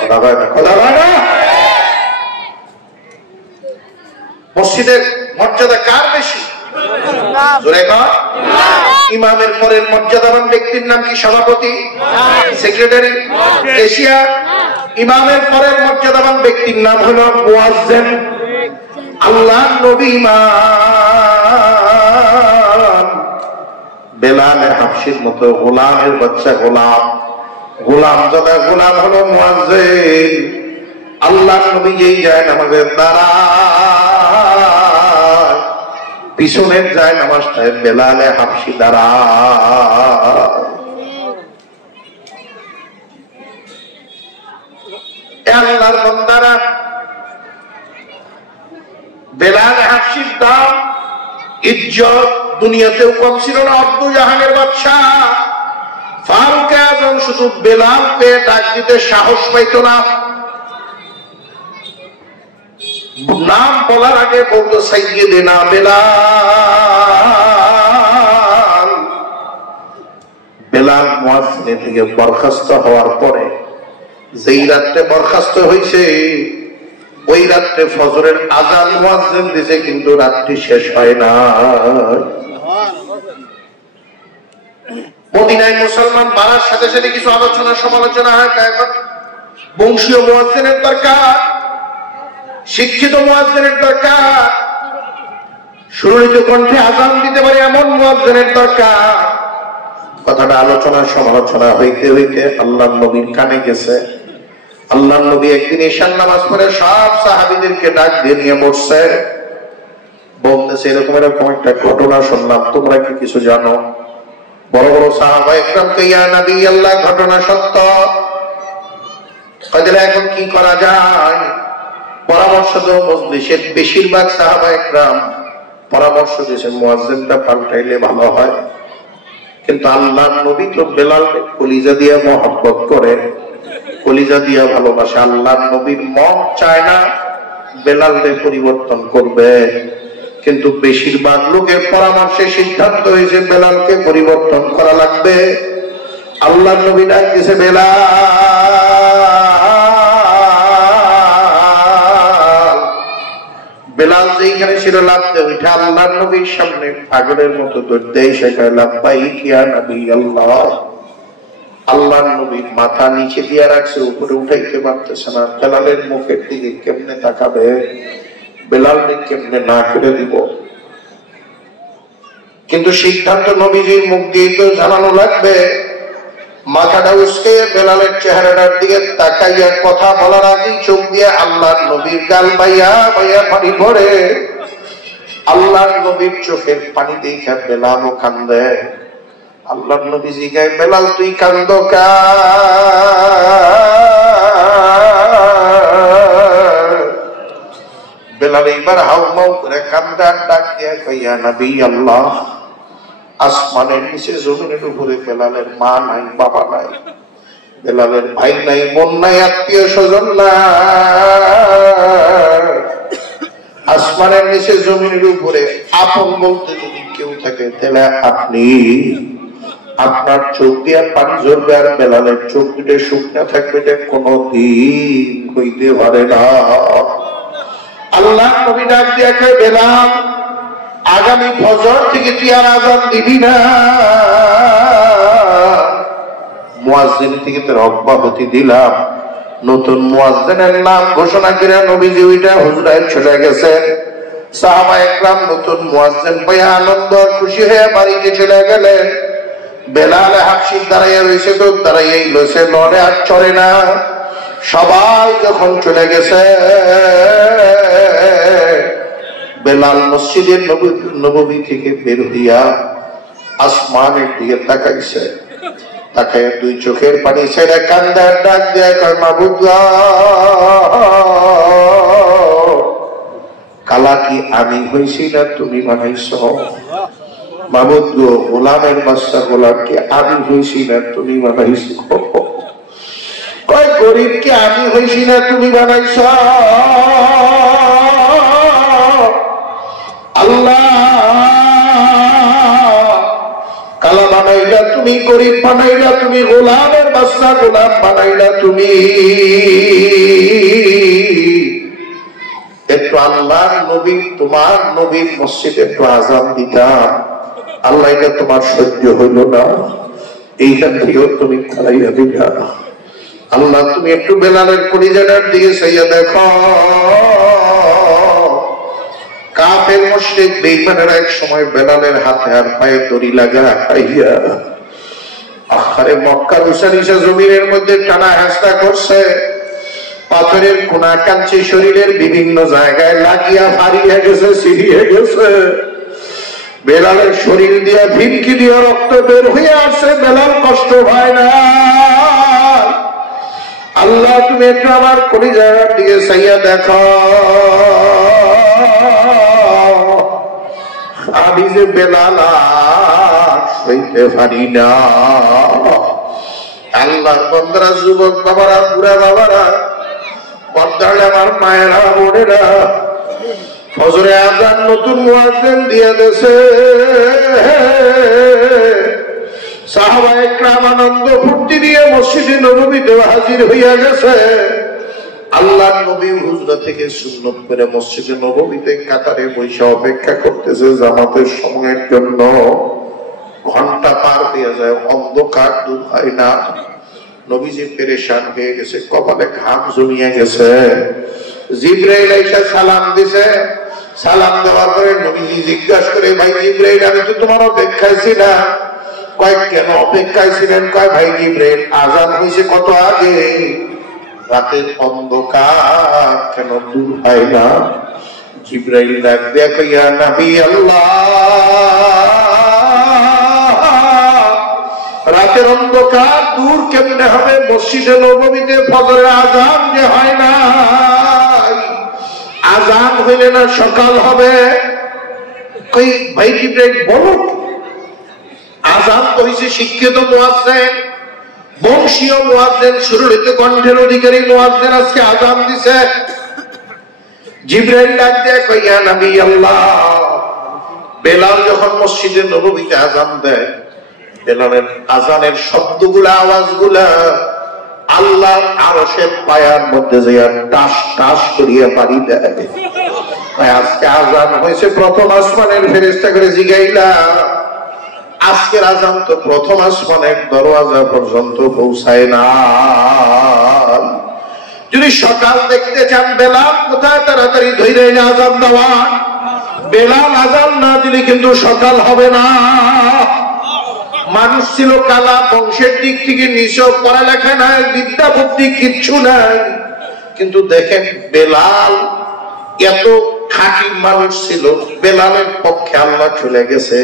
কথা হয় না, কথা হয় না। মসজিদের মর্যাদা কার বেশি? ইমামের পরের মর্যাদাবান ব্যক্তির নাম কি? সভাপতি, সেক্রেটারি, এশিয়া। ইমামের পরের মর্যাদাবান ব্যক্তির নাম হলো মুয়াজ্জিন। আল্লাহ নবী ইমাম বেলাল হাবশীর মতো গোলামের বাচ্চা, গোলাম যারা গোলাম হলো মুয়াজ্জিন। আল্লাহ নবী যেই যায় নামাজের দ্বারা পিছনের যায় নামাজটায় বেলালে হাবশী দ্বারা। আল্লাহর বান্দারা, বেলাল হাবশীর দাম, ইজ্জত দুনিয়াতেও কম ছিল না। আব্দু জাহানের বাদশা ফারুক আজম শুধু বেলাল পেয়ে ডাক দিতে সাহস পাইত না। নাম বলার আগে বলতো সাইয়্যিদিনা বেলাল। বেলাল মুয়াজ্জিন থেকে বরখাস্ত হওয়ার পরে যেই রাত্রে বরখাস্ত হয়েছে, ওই রাত্রে ফজরের আজান মুয়াজ্জিন দিছে, কিন্তু রাত্রি শেষ হয় না। মদিনায় মুসলমান বাড়ার সাথে সাথে কিছু আলোচনা সমালোচনা হয়। বংশীয় মুয়াজ্জিনের দরকার, শিক্ষিত মুয়াজ্জিনের দরকার, সুরলিত কণ্ঠে আযান দিতে পারে এমন মুয়াজ্জিনের দরকার। কথাটা আলোচনা সমালোচনা হইতে হইতে আল্লাহর নবীর কানে গেছে। আল্লাহর নবী একদিন ঈশার নামাজ পড়ে সব সাহাবীদেরকে ডাক দিয়ে নিয়ে বসছে, বলতেছে এরকম এরকম একটা ঘটনা শুনলাম, তোমরা কি কিছু জানো? বড় বড় সাহাবা ইকরামকে, ইয়া নবী আল্লাহ, ঘটনা সত্য, এখন কি করা যায়? পরামর্শ দেও। মজলিসের বেশিরভাগ সাহাবা ইকরাম পরামর্শ দিয়েছেন মুয়াজ্জিনটা পাল্টাইলে ভালো হয়। কিন্তু আল্লাহর নবী তো বেলালকে কলিজা দিয়া মহব্বত করে, কলিজা দিয়া ভালোবাসে। আল্লাহর নবীর মন চায় না বেলালকে পরিবর্তন করবে, কিন্তু বেশিরভাগ লোকের পরামর্শে সিদ্ধান্ত হয়েছে বেলালকে পরিবর্তন করা লাগবে। আল্লাহর নবী ডাক দিয়েছে, বেলাল যেখানে ছিল লাফতে উঠে আল্লাহর নবীর সামনে পাগলের মতো দৌড়তে শেখায়, লাব্বাইক ইয়া নবী আল্লাহ। আল্লাহর নবীর মাথা নিচে দিয়ে রাখছে, উপরে উঠাইতে পারতেছে না। বেলালের মুখের দিকে কেমনে তাকাবে, বেলালকে কেমনে না করে দিব? কিন্তু সিদ্ধান্ত নবীজির মুখ দিয়ে তো জানানো লাগবে। মাথাটা উস্কে বেলালের চেহারাটার দিকে তাকাইয়া কথা বলার আগেই চোখ দিয়ে আল্লাহর নবীর গাল বাইয়া বাইয়া পানি পড়ে। আল্লাহর নবীর চোখের পানি দেখে বেলালও কান্দে। আল্লাহর নবী জিজ্ঞাসা, বেলাল তুই কান্দ কেন? বেলাল এইবার হাউমাউ করে কান্দে আর ডাক দিয়ে কয়, ইয়া নবী আল্লাহ, আসমানের নিচে জমিনের উপরে বেলালের মা নাই, বাবা নাই, বেলালের ভাই নাই, বোন নাই, আত্মীয় স্বজন নাই। আসমানের নিচে জমিনের উপরে আপন বলতে যদি কেউ থাকে তাহলে আপনি। আপনার চোখ দিয়ে পানি ঝরবে আর বেলালের চোখ দুটো শুকনা থাকবে, এটা কোনদিন হইতে পারে না। আল্লাহ নবী ডাক দিয়ে কয়, বেলাল আগামী ফজর থেকে তুই আর আযান দিবি না। মুয়াজ্জিন থেকে তোর অব্যাহতি দিলাম। নতুন মুয়াজ্জিনের নাম ঘোষণা করে নবীজি ওইটা হুজরায় চলে গেছেন। সাহাবা ইকরাম নতুন মুয়াজ্জিন পেয়ে আনন্দ খুশি হয়ে বাড়িতে চলে গেলেন। বেলাল হাবশী দাঁড়াইয়া রয়েছে, তো দাঁড়াইয়াই লসে, লড়ে আর চড়ে না। সবাই যখন চলে গেছে, বেলাল মসজিদের নববী থেকে বের হইয়া আসমানের দিকে তাকাইছে। তাকাইয়া দুই চোখের পানি ছেড়ে কান্দার ডাক দিয়ে কয়, মাবুদ গো, কালা কি আমি হইছি না তুমি বানাইছো? মাবুদ গো, গোলামের বাচ্চা গোলাম কি আমি হইছি না তুমি বানাইছো? কয় গরিব কি আমি হইছি না তুমি বানাইছো? আল্লাহ, কালা বানাইলা তুমি, গরিব বানাইলা তুমি, গোলামের বাচ্চা গোলাম বানাইলা তুমি। একটু আল্লাহর নবী, তোমার নবীর মসজিদে একটু আযান দিতাম, আল্লাহ এটা তোমার সহ্য হইল না, এইখান থেকেও তুমি খালাইয়া দিলা। আল্লাহ তুমি একটু বেলালের কলিজাটার দিকে চাইয়া দেখো। কাফের মুশরিক বেঈমানেরা এক সময় বেলালের হাতে আর পায়ে দড়ি লাগা খাইয়া আখারে মক্কার উসানিসা জমিনের মধ্যে টানা হেঁচড়া করছে। পাথরের কোনা কাঞ্চি শরীরের বিভিন্ন জায়গায় লাগিয়া হারিয়ে গেছে, ছিড়িয়ে গেছে। বেলালের শরীর দিয়া ভিমকি দিয়া রক্ত বের হয়ে আসছে, বেলাল কষ্ট হয় না। আল্লাহ তুমি একটু আমার কলিজার দিকে চাইয়া দেখো। আমি যে বেলাল সইতে পারি না। আল্লাহর বান্দারা, যুবক বাবারা, বুড়া বাবারা, পর্দায় আমার মায়েরা, বোনেরা, ফজরে আযান নতুন মুয়াজ্জিন দিয়ে দেছে। সাহাবা ইকরাম আনন্দ ফুর্তি দিয়ে মসজিদে নববীতে হাজির হইয়া গেছে। আল্লাহর নবী হুজরা থেকে সুন্নত করে মসজিদে নববীতে কাতারে বসে অপেক্ষা করতেছে জামাতের সময়ের জন্য। ঘন্টা পার হয়ে যায়, অন্ধকার দূর হয় না। নবীজি পেরেশান হয়ে গেছে, কপালে ঘাম জমিয়ে গেছে। জিবরাইল এসে সালাম দিছে, সালাম দেওয়ার পরে নবীজি জিজ্ঞাসা করে, ভাই জিবরাইল আমি তো তোমার অপেক্ষায় ছিলাম। কয় কেন অপেক্ষায় ছিলেন? কয় ভাই জিবরাইল আযান হয়েছে কত আগে, রাতের অন্ধকার কেন দূর হয় না? জিবরাইল ডাক দিয়া কয়, ইয়া নবী আল্লাহ, রাতের অন্ধকার দূর কেমনে হবে? মসজিদে নববীতে ফজরের আযান যে হয় না, আযান হইলে না সকাল হবে? কই ভাই জিবরাইল বলো, আযান তো হইছে শিক্ষিত মুয়াজ্জিন, বংশীয় মুয়াজ্জিন, সুরলিত কণ্ঠের অধিকারী মুয়াজ্জিন আজকে আযান দিছে। জিবরাইল ডাক দিয়ে কয়, ইয়া নবী আল্লাহ, বেলাল যখন মসজিদে নববীতে আযান দেয়, বেলালের আযানের শব্দগুলা, আওয়াজগুলা আল্লাহর আরশের পায়ার মধ্যে যাইয়া টাস টাস করিয়া পানি দেয়। আজকে আযান হয়েছে প্রথম আসমানের ফেরেশতা করে জিগাইলা, আজকের আযান তো প্রথম আসমানের দরওয়াজা পর্যন্ত পৌঁছায় না। যদি সকাল দেখতে চান, বেলাল কোথায় তাড়াতাড়ি ধইরে এনে আযান দেওয়া। বেলাল আযান না দিলে কিন্তু সকাল হবে না। মানুষ ছিল কালা, বংশের দিক থেকে নিচু, পড়ালেখা নাই, বিদ্যা বুদ্ধি কিচ্ছু নাই, কিন্তু দেখেন বেলাল এত খাঁটি মানুষ ছিল, বেলালের পক্ষে আল্লাহ চলে গেছে,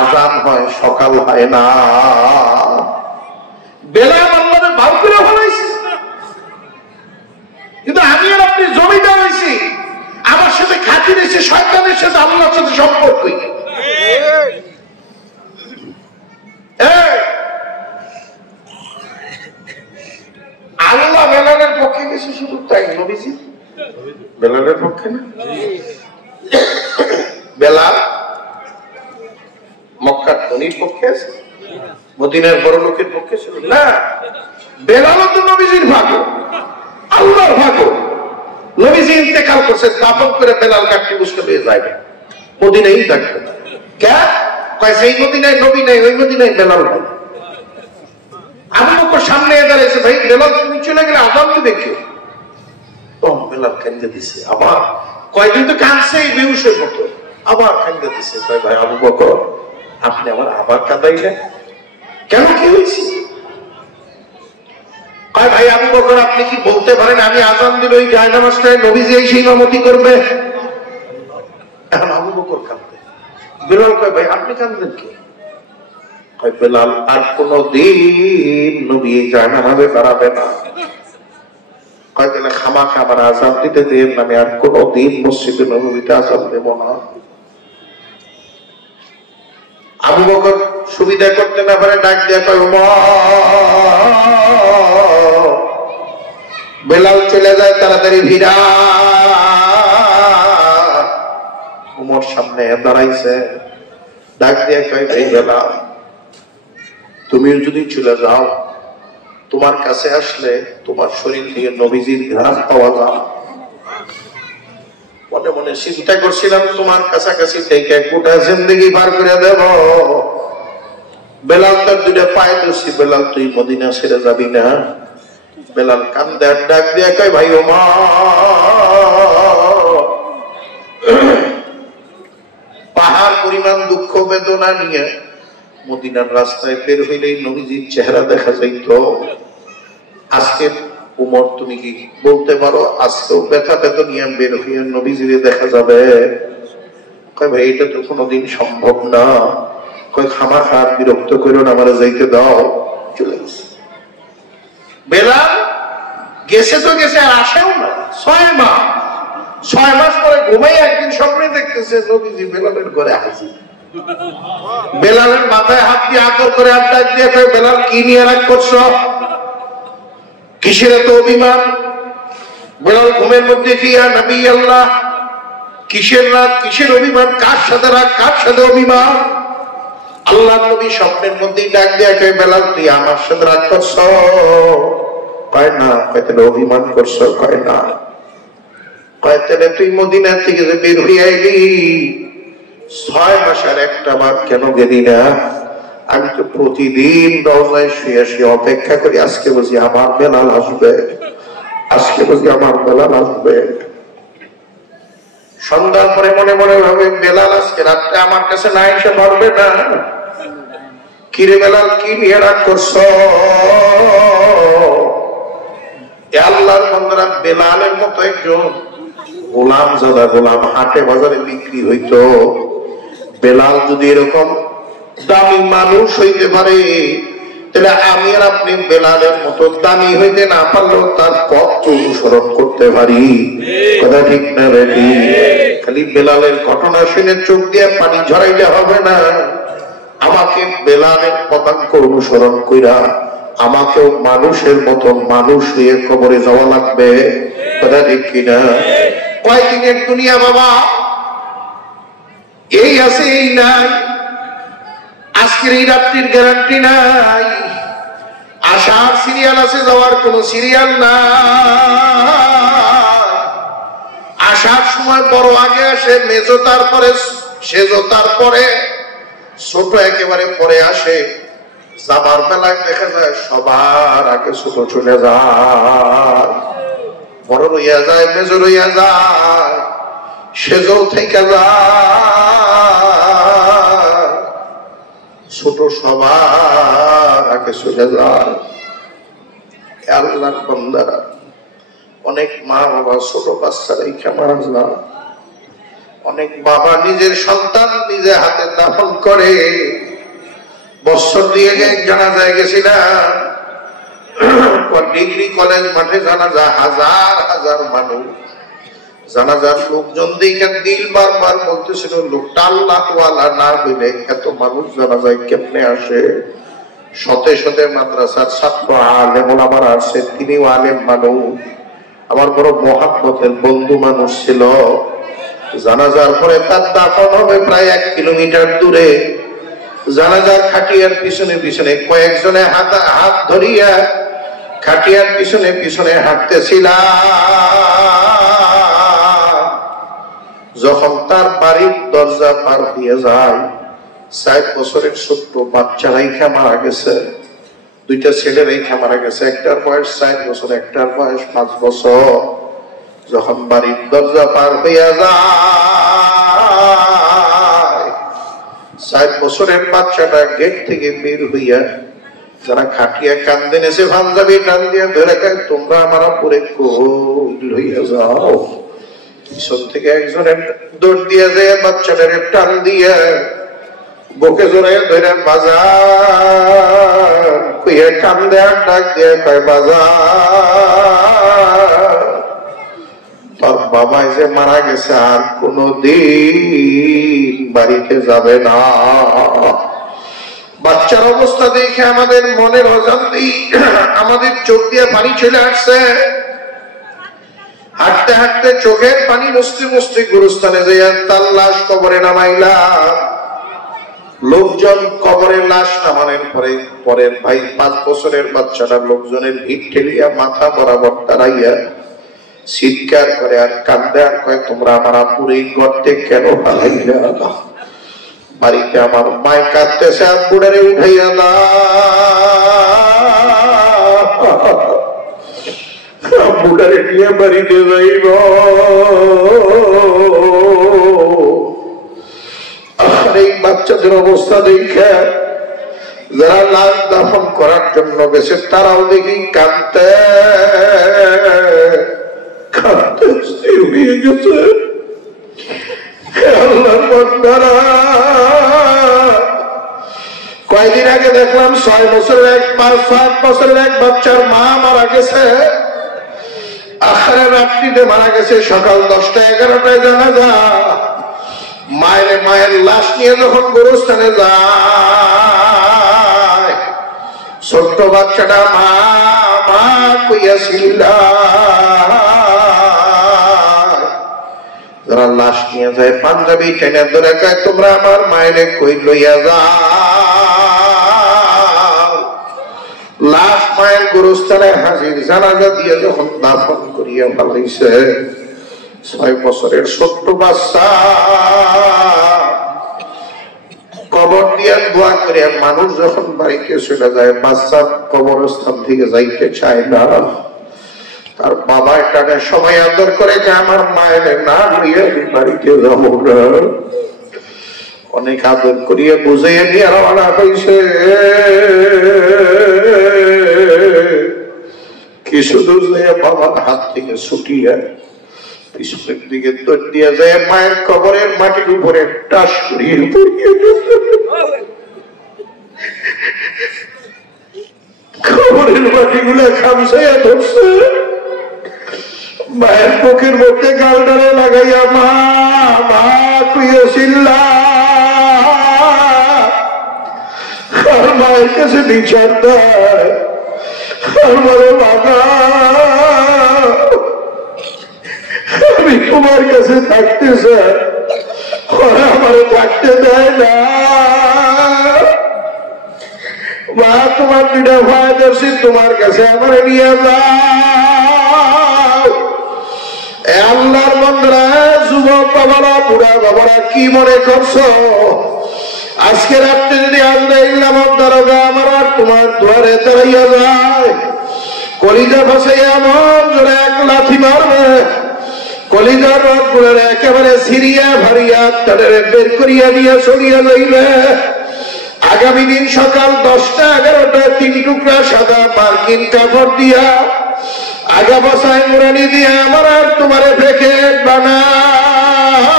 আযান হয় সকাল হয় না। বেলাল আল্লাহরে ভাব করে ফেলাইছে। কিন্তু আমি আর আপনি জমিদার হয়েছি, আমার সাথে খাতির এসে শয়তানের সাথে আল্লাহর সাথে সম্পর্কই। আল্লাহ বেলালের পক্ষে গেছে, শুধু তাই নবীজি বেলালের পক্ষে না। বেলাল মক্কার ধনীর পক্ষে আছে, মদিনার বড় লোকের পক্ষে ছিল না। বেলাল তো নবীজির ভাগ্য, আল্লাহর ভাগ্য। নবীজি ইন্তেকাল করছে, দাফন করে বেলাল গাঠি বুঝতে পেয়ে যাবে, মদিনায় থাকবে। কেন? সেই মদিনায় নবী নাই, ওই মদিনায় বেলাল নাই। আবু বকর সামনে দাঁড়িয়েছে, ভাই বেলাল তুমি চলে গেলে আযান দিবে কে? বেলাল কান্দে দিছে, আবার কয়দিন তো কাঁদছে বেহুশের মতো, আবার কান্দে দিছে। ভাই আবু বকর আপনি আমার আবার কাঁদাইলেন কেন, কি হয়েছে? ভাই আবু বকর আপনি কি বলতে পারেন আমি আযান দিলে ওই জায়নামাজটায় নবীজি এসে ইমামতি করবে? এখন আবু বকর কাঁদবে। বেলাল কয় ভাই আপনি কাঁদবেন কি? বেলাল আর কোনদিন নবী জায়নামাজে দাঁড়াবে না। খামাখা আমার আযান দিতে দেন, আমি আর কোনদিন মসজিদে নববীতে আযান দেব না। আবু বকর সুবিধা করতে না পারে, ডাক দিয়ে কয় ওমর। বেলাল চলে যায় তাড়াতাড়ি ভিড়া। ওমর সামনে দাঁড়াইছে, ডাক দিয়ে কয় ভাই বেলাল তুমি যদি চলে যাও, তোমার কাছে আসলে তোমার শরীর থেকে নবীজির ঘ্রাণ পাওয়া যায়। মনে মনে চিন্তা করছিলাম তোমার কাছাকাছি থেকে গোটা জিন্দেগি পার করে দেব। বেলাল তার দুটা পায়ে ধরছি, বেলাল তুই মদিনা ছেড়ে যাবি না। বেলাল কান্দে ডাক দিয়ে কয় ভাই ওমর। পাহাড় পরিমাণ দুঃখ বেদনা নিয়ে মদিনার রাস্তায় বের হইলেই নবীজির চেহারা দেখা যাইত। আজকে উমর তুমি কি বলতে পারো আজকেও ব্যথা বেদনা বের হইয়া নবীজিরে দেখা যাবে? কয় ভাই এটা তো কোনোদিন সম্ভব না। কয় খামাখা বিরক্ত করো না, আমার যাইতে দাও। চলে গেছে বেলাল। গেছে তো গেছে, আর আসেও না 6 মাস। 6 মাস পরে ঘুমাই একদিন স্বপ্নে দেখতেছে নবীজি বেলালের ঘরে হাজির। বেলালের মাথায় হাত দিয়ে আদর করে আড্ডা দিয়ে কয় বেলাল কি নিয়ে রাগ করছো? কিসের এত অভিমান? বেলাল ঘুমের মধ্যে কি ইয়া নবী আল্লাহ কিসের রাগ, কিসের অভিমান, কার সাথে রাগ, কার সাথে অভিমান? আল্লাহ নবী স্বপ্নের মধ্যেই ডাক দিয়ে কয় বেলাল তুই আমার সাথে রাগ করছো? কয় না। কয় তাহলে অভিমান করছো? কয় না। কয় তাহলে তুই মদিনা থেকে যে বের হয়ে আইলি 6 মাসের একটা বার কেন গেলি না? আমি তো প্রতিদিন দরজায় শুয়ে শুয়ে অপেক্ষা করি, আজকে বুঝি আমার বেলাল আসবে, আজকে বুঝি আমার বেলাল আসবে। সন্ধ্যার পরে মনে মনে ভাবে বেলাল আজকে রাতটা আমার কাছে না এসে পারবে না। কিরে বেলাল, কি নিয়ে রাগ করছ? আল্লাহর বান্দারা, বেলালের মতো একজন গোলাম জাদা গোলাম হাটে বাজারে বিক্রি হইতো। বেলাল যদি এরকম দামি মানুষ হইতে পারে, তাহলে আমি আর আপনি বেলালের মতো দামি হইতে না পারলেও তার পথ অনুসরণ করতে পারি। কথা ঠিক না রেডি? খালি বেলালের ঘটনা শুনে চোখ দিয়ে পানি ঝরাইলে হবে না, আমাকে বেলালের পদাঙ্ক অনুসরণ কইরা আমাকেও মানুষের মতো মানুষ হয়ে কবরে যাওয়া লাগবে। কথা ঠিক কিনা? কয়দিনের দুনিয়া বাবা, এই আছে এই নাই, আজকের এই রাত্রির গ্যারান্টি নাই, আসার সিরিয়াল আছে, যাওয়ার কোন সিরিয়াল নাই। আসার সময় বড় আগে আসে, মেজো তারপরে সেজো তারপরে ছোট একেবারে পরে আসে। যাবার বেলায় দেখা যায় সবার আগে ছোট চলে যায়, বড় রইয়া যায়, মেজো রইয়া যায়, সেজো থেকে যায়, ছোট সবার আগে চলে যায়। আল্লাহর বান্দারা, অনেক মা বাবা ছোট বাচ্চারাই মারা যায়। অনেক বাবা নিজের সন্তান নিজে হাতে দাফন করে। বছর দিয়ে এক জানাজায় গেছিলাম, ডিগ্রি কলেজ মাঠে জানাজা, হাজার হাজার মানুষ। জানাজার লোকজন দেখে দিল বারবার বলতেছিল, লোকটা আল্লাহওয়ালা না হইলে এত মানুষ জানাজায় কেমনে আসে? শতে শতে মাদ্রাসার ছাত্র আলেম ওলামার আসছে, তিনিও আলেম মানুষ, আমার বড় মহাব্বতের বন্ধু মানুষ ছিল। জানাজার পরে তার দাফন হবে প্রায় 1 কিলোমিটার দূরে। জানাজার খাটিয়ার পিছনে পিছনে কয়েকজনে হাত ধরিয়া খাটিয়ার পিছনে পিছনে হাঁটতেছিলাম। যখন তার বাড়ির দরজা পার হয়ে যায়, 4 বছরের ছোট্ট বাচ্চা রাইখা মারা গেছে, 2টা ছেলে রাইখা মারা গেছে। একটার বয়স 4 বছর, একটার বয়স 5 বছর। যখন বাড়ির দরজা পার হইয়া যায়, 4 বছরের বাচ্চাটা গেট থেকে বের হইয়া যারা খাটিয়া কান্দে নেছে ভান্দাবি টান দিয়া ধরে খায়, তোমরা আমার পুরে লইয়া যাও। পিছন থেকে একজনের দৌড় দিয়ে যায়, বাচ্চাটার টান দিয়ে বুকে জোড়ায় ধরে বাজার কইয়া কান্দে আর ডাক দিয়ে কয়, বাজার তোর বাবাই যে মারা গেছে আর কোনদিন বাড়িতে যাবে না। বাচ্চার অবস্থা দেখে আমাদের মনের অজান্তেই আমাদের চোখ দিয়ে পানি চলে আসছে। হাঁটতে হাঁটতে চোখের পানি মুছতে মুছতে গুরুস্থানে যাইয়া তার লাশ কবরে নামাইলাম। লোকজন কবরের লাশ নামানোর পরে পরের ভাই 5 বছরের বাচ্চাটা লোকজনের ভিড় ঠেলিয়া মাথা বরাবর দাঁড়াইয়া চিৎকার করে আর কান্দে আর কয়, তোমরা আমার আপুরে গর্তে কেন ফালাইলা? বাড়িতে আমার মায় কাঁদতেছে, আব্বুটারে উঠাইয়া না, আব্বুটারে নিয়ে বাড়িতে যাইব। আর এই বাচ্চাদের অবস্থা দেখে যারা লাশ দাফন করার জন্য গেছে তারাও দেখি কাঁদতে কাঁদতে স্থির হয়ে গেছে। আল্লাহর বান্দারা, কয়েকদিন আগে দেখলাম 6 বছরের 7 বছরের এক বাচ্চার মা মারা গেছে। আখের রাত্রিতে মারা গেছে, সকাল 10টা 11টায় জানাজা। মায়ের লাশ নিয়ে যখন গোরস্থানে যায়, ছোট্ট বাচ্চাটা মা মা কইয়াছিল। যারা লাশ নিয়ে যায় পাঞ্জাবি টেনে ধরে কয়, তোমরা আমার মায়ের কই লইয়া যাও। লাশ মায়ের গোরস্থানে হাজির। জানাজা দিয়ে যখন দাফন করিয়া ফেলাইছে, 6 বছরের ছোট্ট বাচ্চা কবর দিয়া দোয়া করে মানুষ যখন বাড়িতে চলে যায়, বাচ্চা কবরস্থান থেকে যাইতে চায় না। তার বাবা একটা সময় আদর করে যে আমার মায়ের না নিয়ে বাড়িতে যাবো না, অনেক আদর করিয়ে বুঝিয়ে নিয়ে রওনা হয়েছে। কিছু দূর যায় বাবার হাত থেকে ছুটিয়ে পিছনের দিকে দৌড় দিয়ে যায়, মায়ের কবরের মাটির উপরে টাস করিয়ে পড়িয়ে কবরের মাটিগুলো খামসাইয়া ধরছে। মায়ের বুকের মধ্যে গালডারে লাগাইয়া মা মা কুইয়াছিল, আর মায়ের কাছে বিচার দেয়, আমি তোমার কাছে থাকতে চাই, আমার থাকতে দেয় না। মা তোমার দুটা ভয় দর্শী তোমার কাছে আমার নিয়ে যাও। আল্লাহর বন্ধুরা, যুবক বাবারা, বুড়া বাবারা, কি মনে করছো আজকে রাত্রে যদি আল্লাহ দারোগা আমার আর তোমার দুয়ারে দাঁড়াইয়া যায়, কলিজা ভাসাইয়া এমন জোরে এক লাথি মারবে, কলিজার রথ গুলো একেবারে সিরিয়া ভারিয়া তাদের বের করিয়া দিয়ে সরিয়া যাইবে। আগামী দিন সকাল 10টা 11টা 3 টুকরা সাদা মার্কিন কাপড় দিয়া আগা বসায় মুরানি দিয়া আমার আর তোমারে প্যাকেট বানাইয়া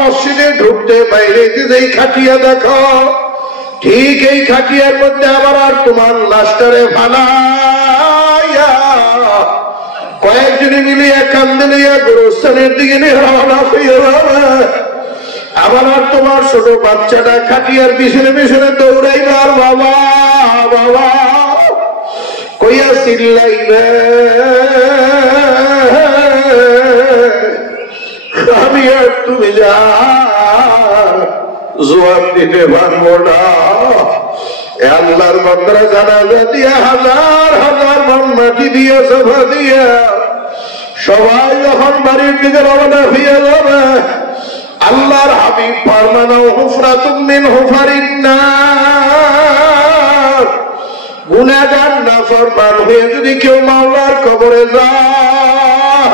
মসজিদে ঢুকতে বাইরে যেই খাটিয়া দেখো, ঠিক এই খাটিয়ার মধ্যে আমার আর তোমার লাশটারে বানাইয়া কয়েকজনে মিলিয়ে কান্দে নিয়ে গোরস্থানের দিকে নিয়ে রওনা হইয়া যাবে। আবার আর তোমার ছোট বাচ্চাটা খাটিয়ার পিছনে পিছনে দৌড়াইবার বাবা বাবা কইয়া চিল্লাইবে, আমি আর তুমি যা জবাব দিতে পারবো না। আল্লাহর বান্দারা জানাজা দিয়া হাজার হাজার মন মাটি দিয়ে সভা দিয়া সবাই যখন বাড়ির দিকে রওনা হইয়া যাবে, আল্লাহর হাবিব ফরমানো হুফরাতুম মিন হুফারিন নার, গুনাহগার নাফরমান হয়ে যদি কেউ মাওলার কবরে যায়,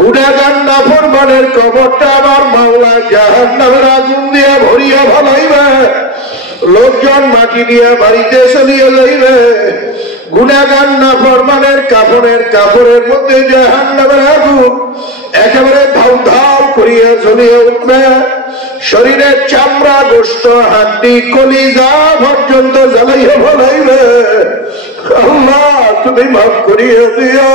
গুনাহগার নাফরমানের কবরটা আবার মাওলা জাহান্নামের আগুন দিয়ে ভরিয়া ফেলাইবে। লোকজন মাটি দিয়ে বাড়িতে চলিয়ে যাইবে, গুনাহগার নাফরমানের কাপড়ের মধ্যে জাহান্নামের আগুন একেবারে ধাউ ধাউ করিয়া জ্বলিয়ে উঠবে। শরীরের চামড়া গোশত হাড্ডি কলিজা পর্যন্ত জ্বালাইয়া ফেলাইবে। আল্লাহ তুমি মাফ করিয়া দিও।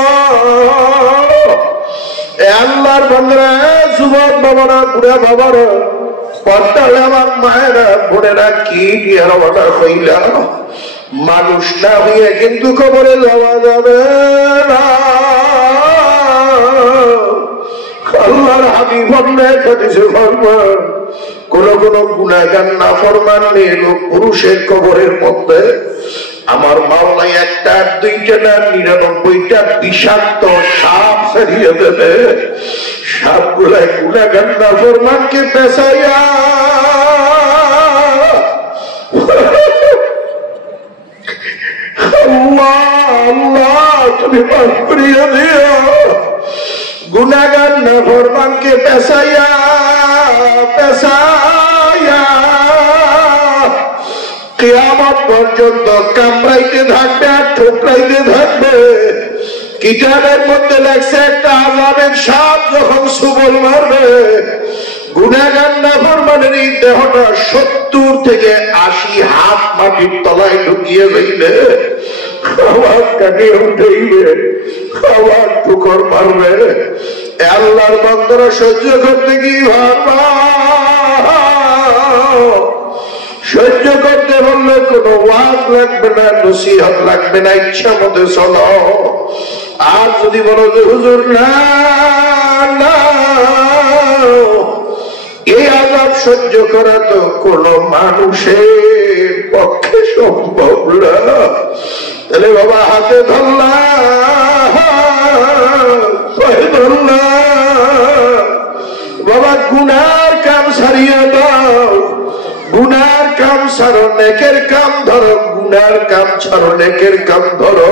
আল্লাহর বান্দারা, যুবক বাবারা, বুড়া বাবারা, পর্দালে আমার মায়েরা বোনেরা, কি দিয়ে রওনা হইলা, মানুষ না হইয়া কিন্তু কবরে যাওয়া যাবে না। আল্লাহর হাবিব হাদিসে ফরমান, কোন কোন গুনাহগার নাফরমান লোক পুরুষের কবরের মধ্যে আমার মাওলা একটা দুইটা না 99টা বিষাক্ত সাপ ছাড়িয়ে দেবে। সাপগুলাই গুনাহগার নাফরমানকে পেঁচাইয়া আল্লাহ তুমি মাফ করিয়া দিও। গুনাহগার নাফরমানকে পেঁচাইয়া পেঁচাইয়া কিয়ামত পর্যন্ত কামড়াইতে থাকবে আর ঠোকরাইতে থাকবে। কিতাবের মধ্যে লেখছে একটা আযাবের সাপ যখন সুবল মারবে, গুনাহগার নাফরমানের এই দেহটা 70 থেকে 80 হাত মাটির তলায় ঢুকিয়ে যাইবে, আওয়াজ কাটিয়ে উঠাইবে, আওয়াজ ঠুকর মারবে। আল্লাহর বান্দারা সহ্য করতে কি ভাববা, সহ্য করতে বললে কোনো ওয়াজ লাগবে না, নসিহত লাগবে না, ইচ্ছা মতো চলো। আর যদি বলো যে হুজুর না না, এই আযাব সহ্য করা তো কোনো মানুষের পক্ষে সম্ভব না, তাহলে বাবা হাতে ধরলাম, পায়ে ধরলাম, বাবা গুনার কাম সারিয়ে দাও, গুনার কাম সারো, নেকের কাম ধরো, গুনার ছাড়ো, নেকের কাম ধরো।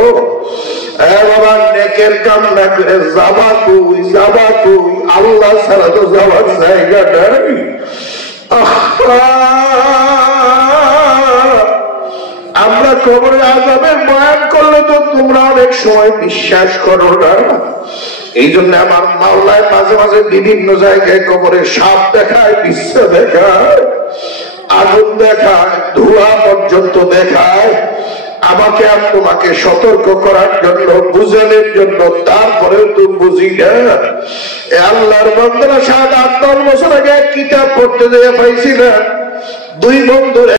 বাবা নেকের কাম না করে যাবা কই, যাবা কই? আল্লাহ ছাড়া তো যাওয়ার জায়গা নাই। আমরা কবরের আযাবের বয়ান করলে তো তোমরা অনেক সময় বিশ্বাস করো না। এই জন্য আমার মাওলায় মাঝে মাঝে বিভিন্ন জায়গায় কবরে সাপ দেখায়, বিচ্ছা দেখায়, আগুন দেখায়, ধোঁয়া পর্যন্ত দেখায়, আমাকে আর তোমাকে সতর্ক করার জন্য, বুঝানোর জন্য। তারপরেও তুমি বুঝি না। আল্লাহর বান্দারা 7-8-10 বছর আগে কিতাব পড়তে যেয়ে পাইছি না, দুই বন্ধুর